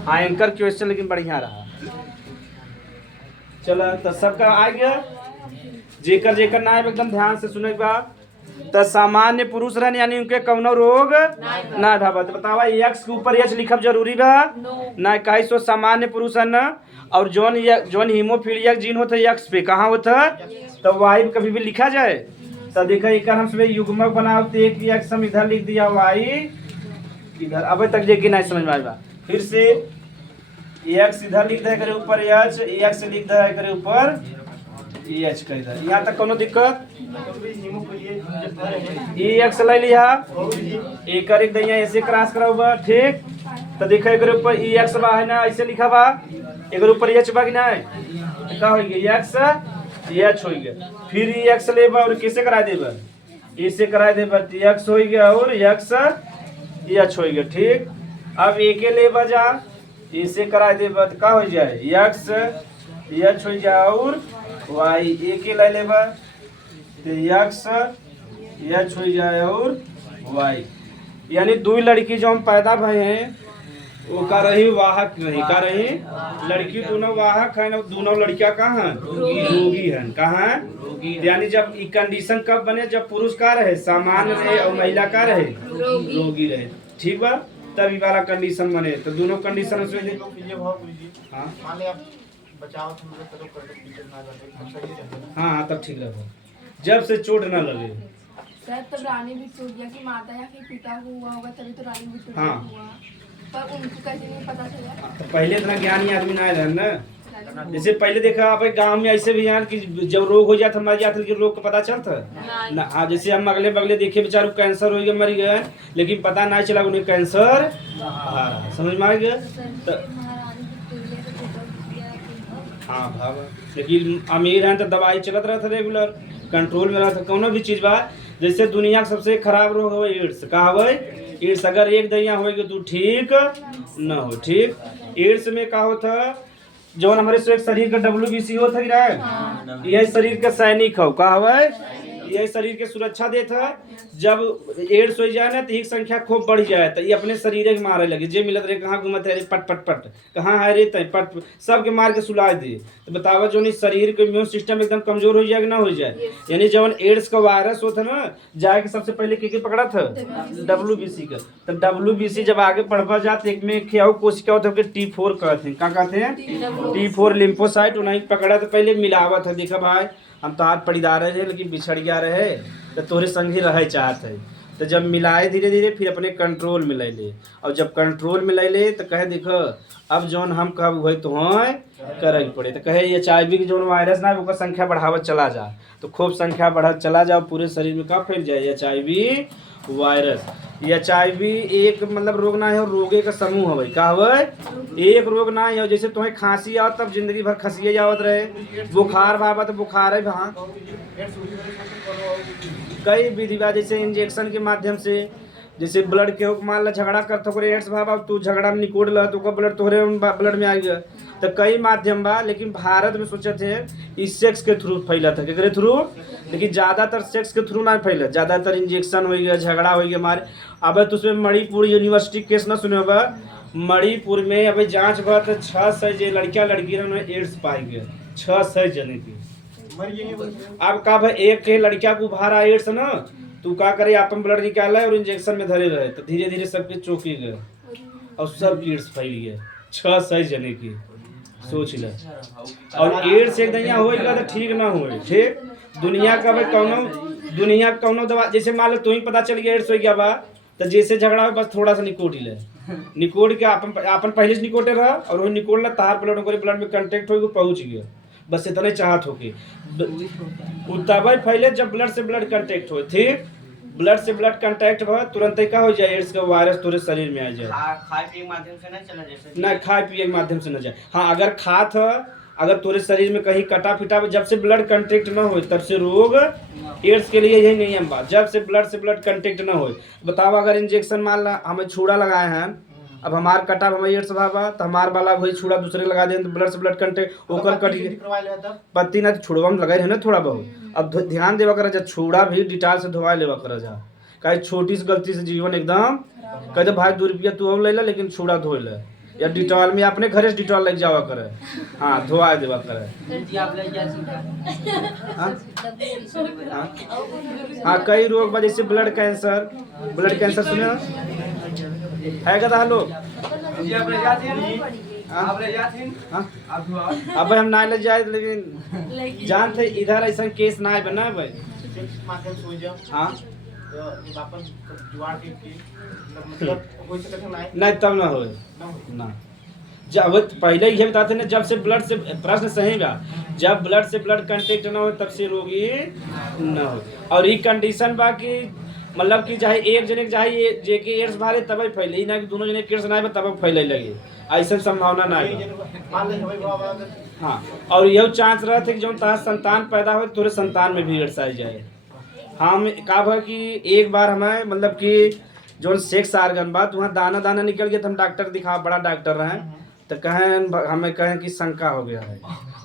हाँ। एंकर क्वेश्चन लेकिन बढ़िया रहा। चलो तो सबका आ गया, जेकर जेकर ना है एकदम ध्यान से सुने बा। तो सामान्य पुरुष रहन यानी उनके कौनो रोग ना ढाबत, बतावा एक्स के ऊपर एच लिखब जरूरी बा ना, काहे सो सामान्य पुरुष है ना। और जोन हीमोफीलिया जीन होता है एक्स पे कहाँ होता, तो वाई पे कभी भी लिखा जाए तो देखा एक हम सब युग्मक बनाओ तो एक एक्स हम इधर लिख दिया, वाई इधर, अभी तक जे कि नहीं समझ में आएगा। फिर से एक्स इधर लिख दे करे ऊपर एच, एक्स लिख दे करे ऊपर एच का इधर, यहाँ तक कोनो दिक्कत एक्स ले लिया एक कर दैया ऐसे क्रॉस कराओ, ठीक। तो देखा एक ऊपर एक्स बा है ना, ऐसे लिखा बा, एक ऊपर एच बा कि नहीं, का हो गया एक्स एच हो गया। फिर एक्स लेबा और कैसे करा देबा, ऐसे करा देबा तो एक्स हो गया और एक्स एच हो गया, ठीक। अब एक लेबा जा ऐसे करा देबा तो का हो जाए एक्स एच हो जाए और वाई, एक ले लेबा तो एक्स एच हो जाए और वाई, यानी दो लड़की जो हम पैदा भए हैं वो का रही वाहक नहीं, का रही लड़की दोनों वाहक है ना, दोनों लड़कियां कहाँ हैं रोगी हैं, कहाँ है, यानी जब ये कंडीशन कब बने जब पुरुष का रहे सामान्य रहे और महिला का रहे रोगी रहे, ठीक बा, तब ये वाला कंडीशन बने। तो दोनों कंडीशन उसमें हाँ हाँ तब ठीक रहेगा, जब से चोट ना लगे। शायद तब रानी भी टूट गया कि माता या फिर पिता को हुआ होगा तभी तो रानी भी टूट हाँ। हुआ, पर उनको कैसे नहीं पता चला। तो पहले इतना ज्ञानी आदमी ना है ना, जैसे पहले देखा आप गांव में ऐसे भी यार कि जब रोग हो जाता मर जाता लेकिन रोग का पता चलता ना, हाँ जैसे हम अगले बगले देखे बेचारे कैंसर हो गया मर गए लेकिन पता नहीं चला उन्हें कैंसर आ रहा, समझ में आ गया। तो हाँ भाव, लेकिन अमीर हैं तो दवाई चलत रहा था रेगुलर, कंट्रोल में रहा था कोनो भी चीज बा। जैसे दुनिया का सबसे खराब रोग हो एड्स, का हो एड्स, अगर एक दैया होगी तो ठीक न हो, ठीक। एड्स में का होता जो हमारे शरीर का WBC होता है, यही शरीर का सैनिक हो, का हवे यही शरीर के सुरक्षा देता। जब एड्स हो जाए ना तो एक संख्या खूब बढ़ जाए तो ये अपने शरीर के मारे लगे, जे मिलत रहे कहाँ घूमत रहे पट पट पट, कहाँ है रे तय पट सबके मार के सुला दे। तो बतावा जो नहीं शरीर के इम्यून सिस्टम एकदम कमजोर हो जाए ना हो जाए, यानी जब एड्स का वायरस होता ना जाके सबसे पहले के पकड़ा था WBC का। तो WBC जब आगे बढ़वा जाते एक में क्या कोशिका होता है T4 कहते हैं, क्या कहते हैं T4 लिम्फोसाइट, उन्हें पकड़ा तो पहले मिलावा था, देखा भाई हम तो हाथ पड़ीदार रहे लेकिन बिछड़ गया रहे तो तोरे संग ही रहे चाहते है। तो जब मिलाए धीरे धीरे फिर अपने कंट्रोल में ले ले, और जब कंट्रोल में ले ले तो कहे देखो अब जौन हम कब हुए तो करे पड़े, तो कहे HIV की जो वायरस ना है संख्या बढ़ावत चला जा, तो खूब संख्या बढ़त चला जाओ पूरे शरीर में कब फैल जाए HIV वायरस। HIV एक मतलब रोग ना है और रोगे का समूह है, का हवे एक रोग ना है। जैसे तुम्हें खांसी आओ तब जिंदगी भर खसिए जावत रहे, बुखार भावा तो बुखार है वहाँ कई विधि बा, जैसे इंजेक्शन के माध्यम से, जैसे ब्लड के मान ला झगड़ा करते हो एड्स भावा तू झगड़ा में निकोड़ ला तो ब्लड तोहरे ब्लड में आ गया, तो कई माध्यम बा। लेकिन भारत में सोचे थे इस सेक्स के थ्रू फैला था, के थ्रू, लेकिन ज्यादातर सेक्स के थ्रू ना फैला, ज्यादातर इंजेक्शन हो गया झगड़ा हो गया हमारे। अब तो उसमें मणिपुर यूनिवर्सिटी केस ना सुने बा, मणिपुर में अब जांच बा तो 600 लड़कियां लड़की एड्स पाई गए, 600 जने की। अब का भाई एक के लड़किया को उभारा एड्स ना, तू का करे अपन ब्लड निकाला और इंजेक्शन में धरे रहे, तो धीरे धीरे सबके चौकी गए और सब एड्स फैल गए 600 जने की, सोच ले। और एड्स एक दैया होएगा तो ठीक ना होए, ठीक। दुनिया का भाई कौनो दवा, जैसे मान लो तुम्हें पता चल गया एड्स हो गया बा, तो जैसे झगड़ा हो बस थोड़ा सा निकोट ले, निकोट के अपन पहले से निकोटे रहा और वो निकोड़ला तार ब्लड में कंटेक्ट हो पहुंच गया, बस इतने चाहत होके उ तब फैले जब ब्लड से ब्लड कांटेक्ट हो, ठीक, ब्लड से ब्लड कांटेक्ट हो तुरंत ही का हो जाए एड्स का वायरस तोरे शरीर में आ जाए। खाए पिए के माध्यम से नहीं चला जैसे ना खाए पिए के माध्यम से न जाए। हाँ अगर खात है, अगर तोरे शरीर में कहीं कटा फिटा जब से ब्लड कांटेक्ट ना हो तब से रोग, एड्स के लिए यही नियम बा, जब से ब्लड कांटेक्ट ना हो। बताओ अगर इंजेक्शन मान ला हमें छुड़ा लगाए हैं, अब हमार कटा हमें एड्स भावा तो हमार वाला वही छुड़ा दूसरे लगा दें तो ब्लड से ब्लड कांटेक्ट ओकर कट गए पत्ती ना छुड़वा में लगाए है ना थोड़ा बहुत। अब ध्यान देवा कर जा, छुड़ा भी डिटाल से धोवा लेवा कर जा, कहीं छोटी सी गलती से जीवन एकदम कहते भाई 2 रुपया तू हम ले ला लेकिन छुड़ा धो ले, या डिटॉल में अपने घरे से डिटॉल लग जावा करे, हाँ धोआ देवा करे। हाँ कई रोग बा जैसे ब्लड कैंसर सुने है क्या हेलो अब हम ना ले जाए लेकिन जानते इधर ऐसा केस ना है बना भाई। हाँ नहीं तब ना हो ना, जब पहले ये बताते ना जब से ब्लड से प्रश्न सही बा, जब ब्लड से ब्लड कांटेक्ट ना हो तब से रोगी ना हो। और ये कंडीशन बा कि मतलब कि चाहे एक जने चाहे जेके एड्स भारे तब फैले ही ना कि दोनों जने एड्स ना तब फैले लगे, ऐसा संभावना ना है। हाँ और यह चांस रहते कि जो तहां संतान पैदा हो तोरे संतान में भी एड्स आ जाए। हम का भा कि एक बार हमें मतलब कि जो सेक्स आर्गन बा वहाँ दाना निकल गया तो हम डॉक्टर दिखा, बड़ा डॉक्टर रहे तो कहें हमें कहें कि शंका हो गया है,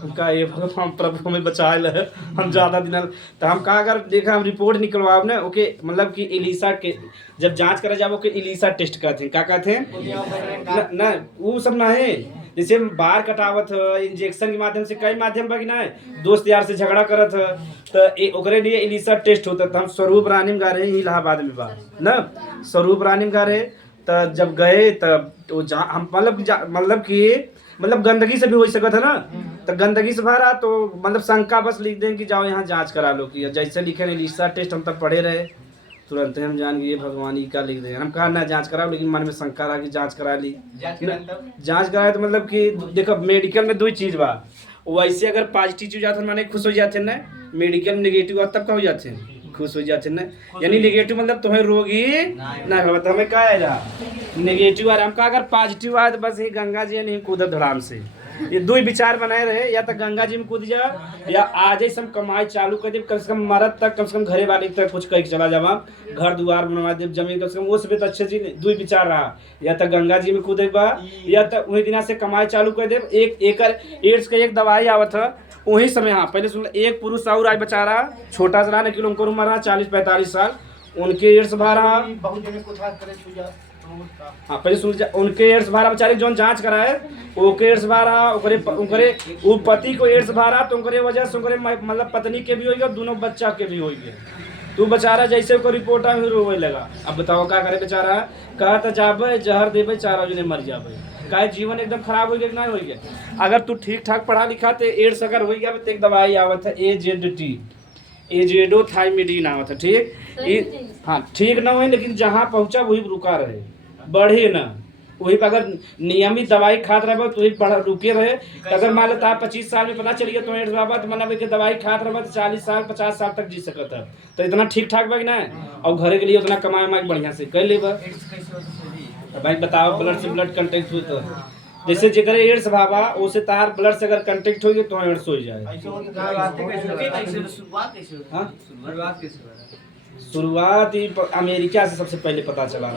उनका ये हम प्रभु हमें बचाए ले हम ज़्यादा दिन तो हम कहा अगर देखा हम रिपोर्ट निकलवाओ ना ओके मतलब कि इलीसा के जब जांच करा जाओ ओके इलीसा टेस्ट करते हैं, क्या कहते हैं ना वो सब ना है जैसे बाहर कटावत है इंजेक्शन के माध्यम से, कई माध्यम बा कि ना दोस्त यार से झगड़ा करत है तो ओकरे लिए इलीसा टेस्ट होता था। हम स्वरूप रानी में गा रहे हैं इलाहाबाद में बा ना, स्वरूप रानी में गा रहे तो जब गए तब तो हम मतलब गंदगी से भी हो सकता है ना, तो गंदगी से भरा तो मतलब शंका बस लिख दें कि जाओ यहाँ जांच करा लो कि जैसे लिखे इलीसा टेस्ट हम तब पढ़े रहे तुरंत हम जान गए भगवान ही का लिख दें। हम कहा ना जांच कराओ लेकिन मन में शंका रहा कि जांच करा ली, जांच कराए तो मतलब कि देखो मेडिकल में 2 चीज़ बा, वैसे अगर पॉजिटिव चीज जाते माने खुश हो जाते ना, मेडिकल में नेगेटिव तब का हो जाते हैं खुश हो जाते ना, यानी नेगेटिव मतलब तुम्हें रोगी ना हो तो हमें क्या आएगा नेगेटिव आ रहा। हम कहा अगर पॉजिटिव आए तो बस ये गंगा जी नहीं कूदत धड़ाम से, ये 2 विचार बनाए रहे, या तो गंगा जी में कूद जा या आज ही सब कमाई चालू कर दे, कम से कम मरद तक कम से कम घरे वाले तक कुछ कह चला जावा, घर दुआर बनवा दे जमीन कम से कम वो सब तो अच्छे जी 2 विचार रहा, या तो गंगा जी में कूदे बा या तो वही दिना से कमाई चालू कर दे। एक एड्स का एक दवाई आवत है वही समय, हाँ पहले सुन एक पुरुष और आज बचा रहा छोटा सा रहा किलो उनको उम्र रहा 40-45 साल, उनके एड्स भरा हाँ पहले सुन उनके एड्स भरा बेचारे जो जांच कराए ओके एड्स भरा ओकरे वो पति को एड्स भरा तो उनके वजह से उनके मतलब पत्नी के भी हो गया दोनों बच्चा के भी हो गया, तू बेचारा जैसे को रिपोर्ट आ रोवे लगा। अब बताओ क्या करे बेचारा, कहा तो जाबे जहर देवे 4 जने मर जाबे, काहे जीवन एकदम खराब हो गया ना हो गया। अगर तू ठीक ठाक पढ़ा लिखा तो एड्स अगर हो गया तो एक दवाई आवत है AZT एजेडोथाइमिडीन आवत है, ठीक हाँ ठीक ना हो लेकिन जहाँ पहुँचा वही रुका रहे बढ़े ना, वही पर अगर नियमित दवाई खात रहे तो वही बढ़ रुके रहे। तो अगर मान लो 25 साल में पता चल गया तो एड्स बाबा तो मना के दवाई खात रहे तो 40 साल 50 साल तक जी सकता है, तो इतना ठीक ठाक बा ना और घरे के लिए उतना कमाए बढ़िया से कर ले भाई। बताओ ब्लड से ब्लड कंटेक्ट हुई तो जैसे जेकर एड्स भावा उसे तार ब्लड से अगर कांटेक्ट हो गई तो एड्स हो जाए। शुरुआत ही अमेरिका से सबसे पहले पता चला।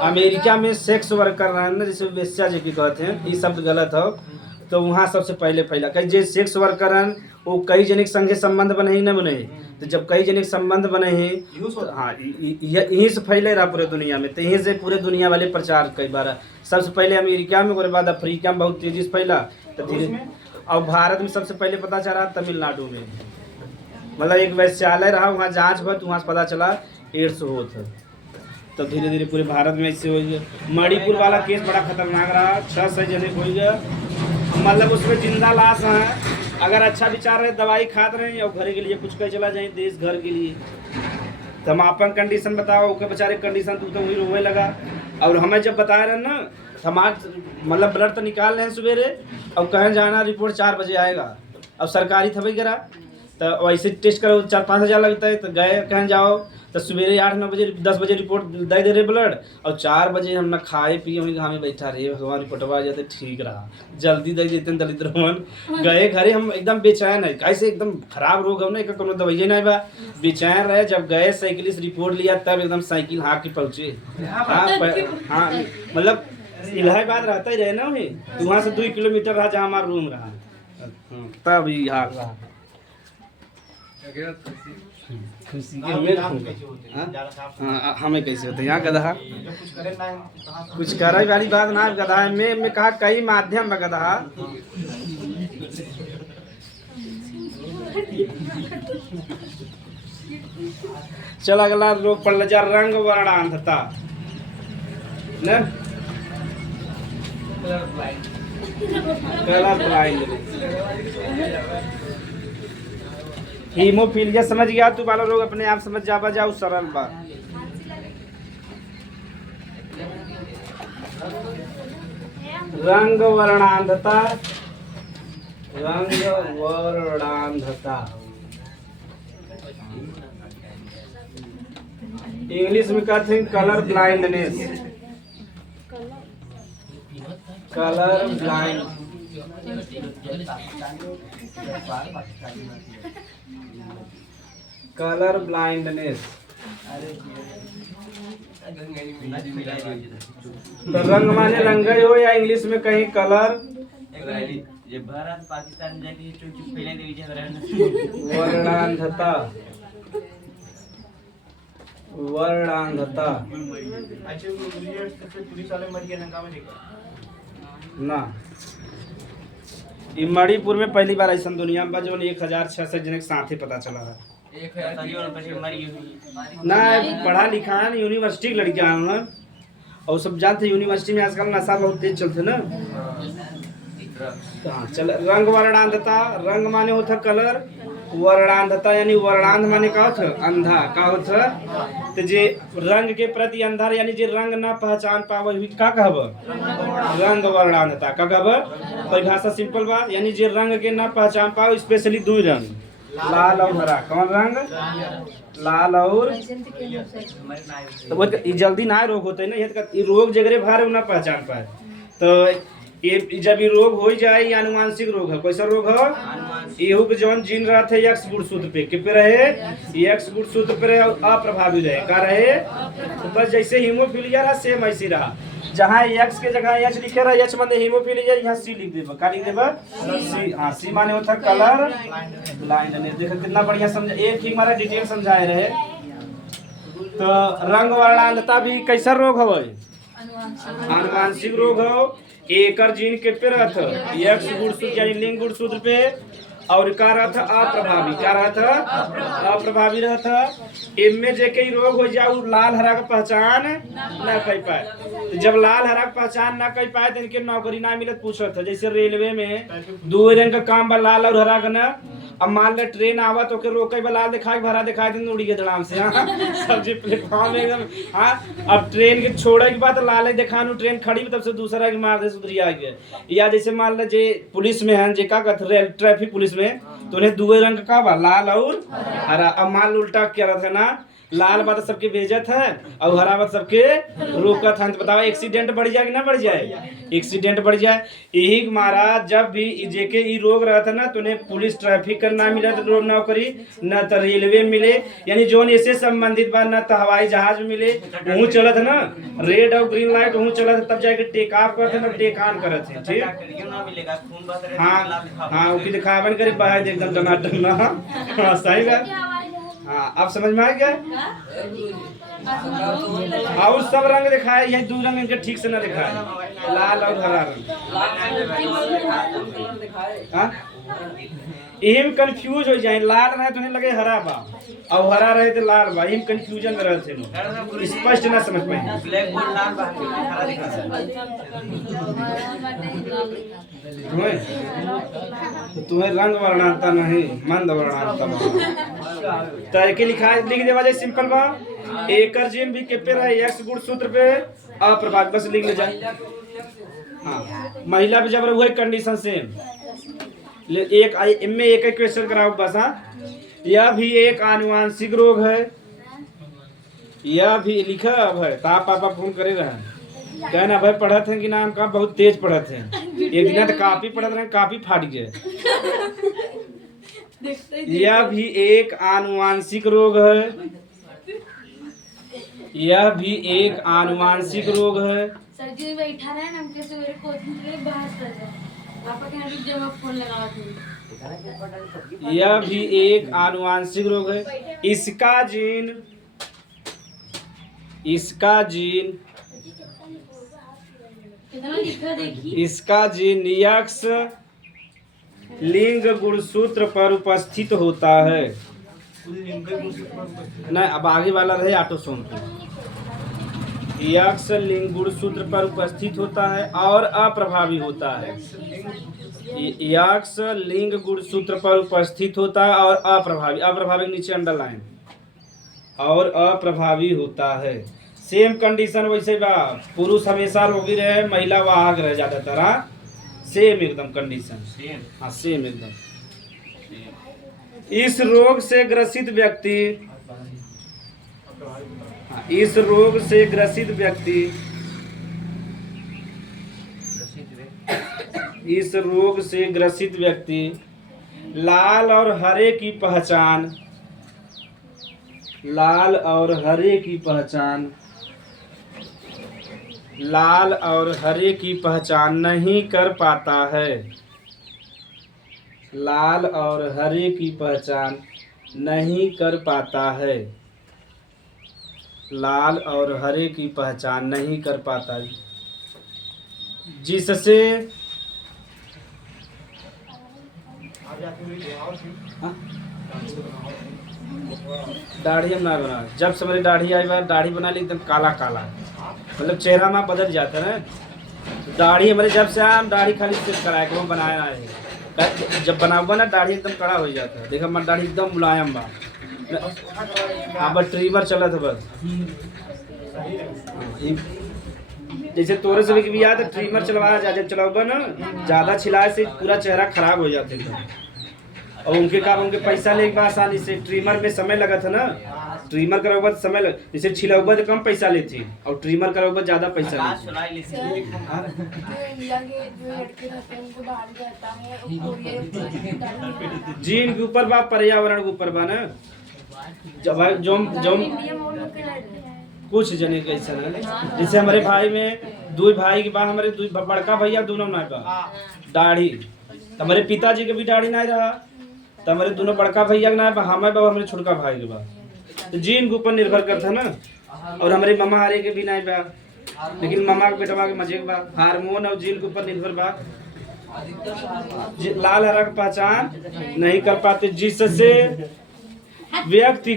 अमेरिका में सेक्स वर्कर रहना जैसे वेश्या जी की कहते हैं ये शब्द गलत हो, तो वहाँ सबसे पहले फैला कई जे सेक्स वर्कर वो कई जनिक संगे संबंध बने ही न बने, तो जब कई जनिक संबंध बने ही तो हाँ यहीं से फैले रहा पूरे दुनिया में, तो यहीं से पूरे दुनिया वाले प्रचार कई बार सबसे पहले अमेरिका में उसके बाद अफ्रीका में बहुत तेजी से फैला, तो धीरे और भारत में सबसे पहले पता चला तमिलनाडु में, मतलब एक वैश्यालय रहा वहाँ जांच हुआ तो वहाँ से पता चला एड्स हो था, तो धीरे धीरे पूरे भारत में इससे हो गया। मणिपुर वाला केस बड़ा खतरनाक रहा, 6 जने हो गया, मतलब उसमें जिंदा लाश है, अगर अच्छा विचार रहे दवाई खात रहे और घर के लिए कुछ कह चला जाए देश घर के लिए, तो हम अपन कंडीशन बताओ ओके बेचारे कंडीशन तू तो वही रोवे लगा। और हमें जब बता रहे ना समाज मतलब ब्लड तो निकाल रहे हैं सवेरे, अब कहीं जाना रिपोर्ट 4 बजे आएगा। अब सरकारी था वगैरह तो वैसे टेस्ट करो 4-5 हज़ार लगता है, तो गए कहीं जाओ तो सवेरे 8-9 बजे 10 बजे रिपोर्ट दे रहे ब्लड, और 4 बजे हम ना खाए पिए वहीं घर में बैठा रहे, भगवान रिपोर्टवा आ जाते ठीक रहा, जल्दी दे देते दलित रोहन गए घरे हम एकदम बेचैन है, कैसे एकदम खराब रोग हम ना एक कोनो दवाइए नहीं बा, बेचैन रहे। जब गए साइकिल से रिपोर्ट लिया तब एकदम साइकिल हाँक के पहुँचे। हाँ मतलब इलाहाबाद रहता ही रहे ना वहीं, तो वहाँ से 2 किलोमीटर रहा जहाँ हमारा रूम रहा, तब यहाँ रहा खुशी के हमें हमें कैसे होते यहाँ गधा कुछ करे वाली बात ना, गधा है मैं कहा कई माध्यम में गधा। चल अगला रोग पड़ जा रंग वर्णांधता न कलर ब्लाइंड। हीमोफीलिया समझ गया तू वाला रोग अपने आप समझ जाओ सरल बा। रंग वर्णांधता, रंग वर्णांधता इंग्लिश में कहते हैं colour blindness, colour blind. Colour blindness तो रंग माने रंगई हो या इंग्लिश में कहीं कलर ये भारत पाकिस्तान जाके चुप पहले दे दीजिए वर्णांधता, वर्णांधता अच्छा वो पुलिस वाले मर गए ना ना। ये मणिपुर में पहली बार ऐसा दुनिया में जो 1600 जन के साथ ही पता चला है ना। पढ़ा लिखा है यूनिवर्सिटी की लड़कियां हैं और सब जानते यूनिवर्सिटी में आजकल नशा बहुत तेज चलते ना। हाँ चल रंग वर्णांधता, रंग माने होता कलर, वर्णांधता यानी वर्णांध माने का होता अंधा का होता, तो जे रंग के प्रति अंधा यानी जे रंग ना पहचान पावे हुई का कहब रंग वर्णांधता का कहब। परिभाषा सिंपल बा यानी जे रंग के ना पहचान पावे, स्पेशली 2 रंग लाल और हरा। कौन रंग? लाल और तो वो जल्दी ना रोग होते है ना, ये रोग जगरे भारे ना पहचान पाए। तो ये जब ये रोग हो जाए ये अनुवांशिक रोग है। कैसा रोग है? एहू के जौन जीन रहा थे एक्स गुणसूत्र पे के पे रहे, एक्स गुणसूत्र पे रहे अप्रभावी रहे का रहे। तो बस जैसे हीमोफीलिया रहा सेम ऐसे रहा, जहाँ एक्स के जगह एच लिखे रहा, एच माने हीमोफीलिया, यहाँ सी लिख देबा। का लिख देबा? सी। हाँ सी माने होता कलर ब्लाइंडनेस। देखो कितना बढ़िया समझा, एक ही हमारा डिटेल समझाए रहे। तो रंग वर्णांधता भी कैसा रोग है? अनुवांशिक रोग हो। एकर जीन के पे रहत एक्स गुणसूत्र यानी लिंग गुणसूत्र पे, और का रहता अप्रभावी, का रहता अप्रभावी रहता। इनमें जे कई रोग हो जाए लाल हरा का पहचान ना कर पाए। तो जब लाल हरा का पहचान ना कर पाए तो इनके नौकरी ना मिलत। पूछत है जैसे रेलवे में 2 रंग का काम बा, लाल और हरा का ना। अब मान ले ट्रेन आवत ओके रोके बा, लाल दिखाई भरा दिखाई दिन उड़ी के धड़ाम से। हाँ सब्जी प्लेटफॉर्म में एकदम। हाँ अब ट्रेन के छोड़े के बाद लाल दिखानु, ट्रेन खड़ी तब से दूसरा के मार दे सुधरी आ गया। या जैसे मान ले जे पुलिस में है जे का कहते ट्रैफिक पुलिस में, तो उन्हें 2 रंग का बा, लाल और हरा। अब मान उल्टा क्या रहता है ना, लाल बात सबके भेजत है और हरा बात सबके रोकत है। तो बताओ एक्सीडेंट बढ़ जाए कि ना बढ़ जाए? एक्सीडेंट बढ़ जाए। यही मारा जब भी जेके ई रोग रहता ना, तो उन्हें पुलिस ट्रैफिक का ना मिले तो नौकरी, न तो रेलवे मिले, यानी जोन ऐसे संबंधित बा, न तो हवाई जहाज मिले। वहाँ चलत है ना रेड और ग्रीन लाइट, वहाँ चलत तब जाके टेक ऑफ करते ना टेक ऑन करते हैं। ठीक हाँ हाँ उसकी दिखावन करे बाहर एकदम टनाटन ना। हाँ सही बात। हाँ अब समझ में आ गया। और सब रंग दिखाए, यही 2 रंग इनके ठीक से ना दिखाए, लाल और हरा रंग। इम कंफ्यूज हो जाए, लाल रहे तो नहीं लगे हरा बा और हरा रहे तो लाल बा, इम कंफ्यूजन में रहते लोग, स्पष्ट ना समझ पाए। ब्लैक बोर्ड लाल बा हरा दिखा तुम्हें रंग वर्णांता नहीं मंद वर्णांता। तो के लिखा लिख देवा जाए सिंपल बा। एकर जीन भी के पे रहे एक्स गुणसूत्र पे अप्रभावी, बस लिख ले जाए। हाँ महिला पे जब वही कंडीशन सेम। एक इनमें एक क्वेश्चन कराओ बस। हाँ यह भी एक आनुवांशिक रोग है। यह भी लिखा अब है तो आप पापा फोन करे रहे कहना भाई पढ़त हैं कि नाम का बहुत तेज पढ़त हैं। एक दिन तो काफी पढ़त रहे काफी फाट गए। यह भी एक आनुवांशिक रोग है। यह भी एक आनुवांशिक रोग है। सर जी बैठा रहे ना हमके सवेरे कोचिंग के लिए बहस कर रहे पापा कह रहे जब फोन लगावा तुम। यह भी एक आनुवांशिक रोग है। इसका जीन यक्स लिंग गुणसूत्र पर उपस्थित होता है। नहीं अब आगे वाला रहे ऑटोसोम पे। यक्स लिंग गुणसूत्र पर उपस्थित होता है और अप्रभावी होता है। यक्स लिंग गुणसूत्र पर उपस्थित होता है और अप्रभावी नीचे अंडरलाइन और अप्रभावी होता है। सेम कंडीशन वैसे बा पुरुष हमेशा रोगी रहे महिला वाहक रहे ज्यादातर। हाँ सेम एकदम कंडीशन हाँ सेम एकदम। इस रोग से ग्रसित व्यक्ति लाल और हरे की पहचान नहीं कर पाता है। लाल और हरे की पहचान नहीं कर पाता है। लाल और हरे की पहचान नहीं कर पाता है। जिससे दाढ़ी हम ना बना। जब से मेरी दाढ़ी आई बार दाढ़ी बना ली एकदम काला काला मतलब चेहरा में बदल जाता है। दाढ़ी हमारे जब से आया हम दाढ़ी खाली सिर्फ कराए को बनाया है। जब बना हुआ ना दाढ़ी एकदम कड़ा हो जाता है। देखा हमारी दाढ़ी एकदम मुलायम बा। हाँ बस ट्रिमर चला था बस। जैसे तोरे से भी याद है ट्रिमर चलवाया जा जब चलाओगा ना ज़्यादा छिलाए से पूरा चेहरा खराब हो जाते थे। और उनके काम उनके पैसा लेके बाद आसानी से ट्रिमर में समय लगा था ना। ट्रिमर कराओगे तो समय लग जैसे छिलाओगे तो कम पैसा लेती और ट्रिमर कराओगे ज़्यादा पैसा लेती। जीन के ऊपर बा पर्यावरण के ऊपर बा ना। जब जो कुछ जने कैसा ना जैसे हमारे भाई में दो भाई के बाद हमारे बड़का भैया दोनों ना बा दाढ़ी। हमारे पिताजी के भी दाढ़ी नहीं रहा तो हमारे दोनों बड़का भैया के ना बा हमें बा हमारे छोटका भाई के बा। तो जीन के ऊपर निर्भर करता ना। और हमारे मामा हरे के भी नहीं बा लेकिन मामा के बेटवा के मजे के बा। हार्मोन और जीन के ऊपर निर्भर बा। लाल हरा की पहचान नहीं कर पाते जिससे व्यक्ति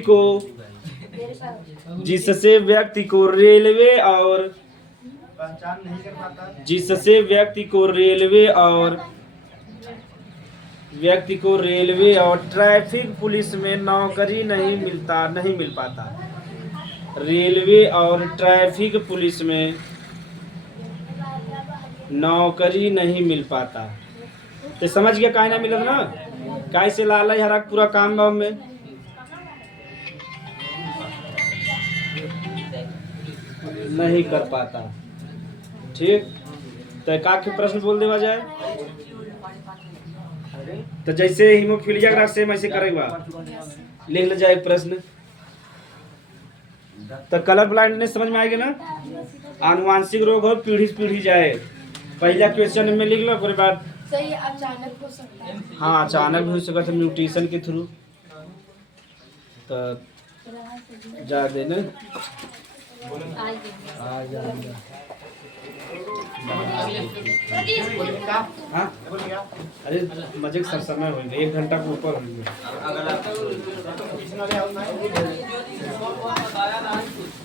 को रेलवे और ट्रैफिक पुलिस में नौकरी नहीं मिल पाता। रेलवे और ट्रैफिक पुलिस में नौकरी नहीं मिल पाता। तो समझ गया काहे ना मिलत ना काहे से लाल हरा पूरा काम बा में। नहीं कर पाता। ठीक तो का के प्रश्न बोल देवा जाए तो जैसे हीमोफीलिया ग्राफ सेम ऐसे करेगा लिख ले जाए प्रश्न। तो कलर ब्लाइंडनेस समझ में आएगा ना। आनुवांशिक रोग हो पीढ़ी से पीढ़ी जाए। पहला क्वेश्चन में लिख लो फिर बाद सही अचानक हो सकता है। हाँ अचानक भी हो सकता है म्यूटेशन के थ्रू। तो जा देना हाँ अरे मजे सर समय होंगे 1 घंटा के ऊपर होंगे।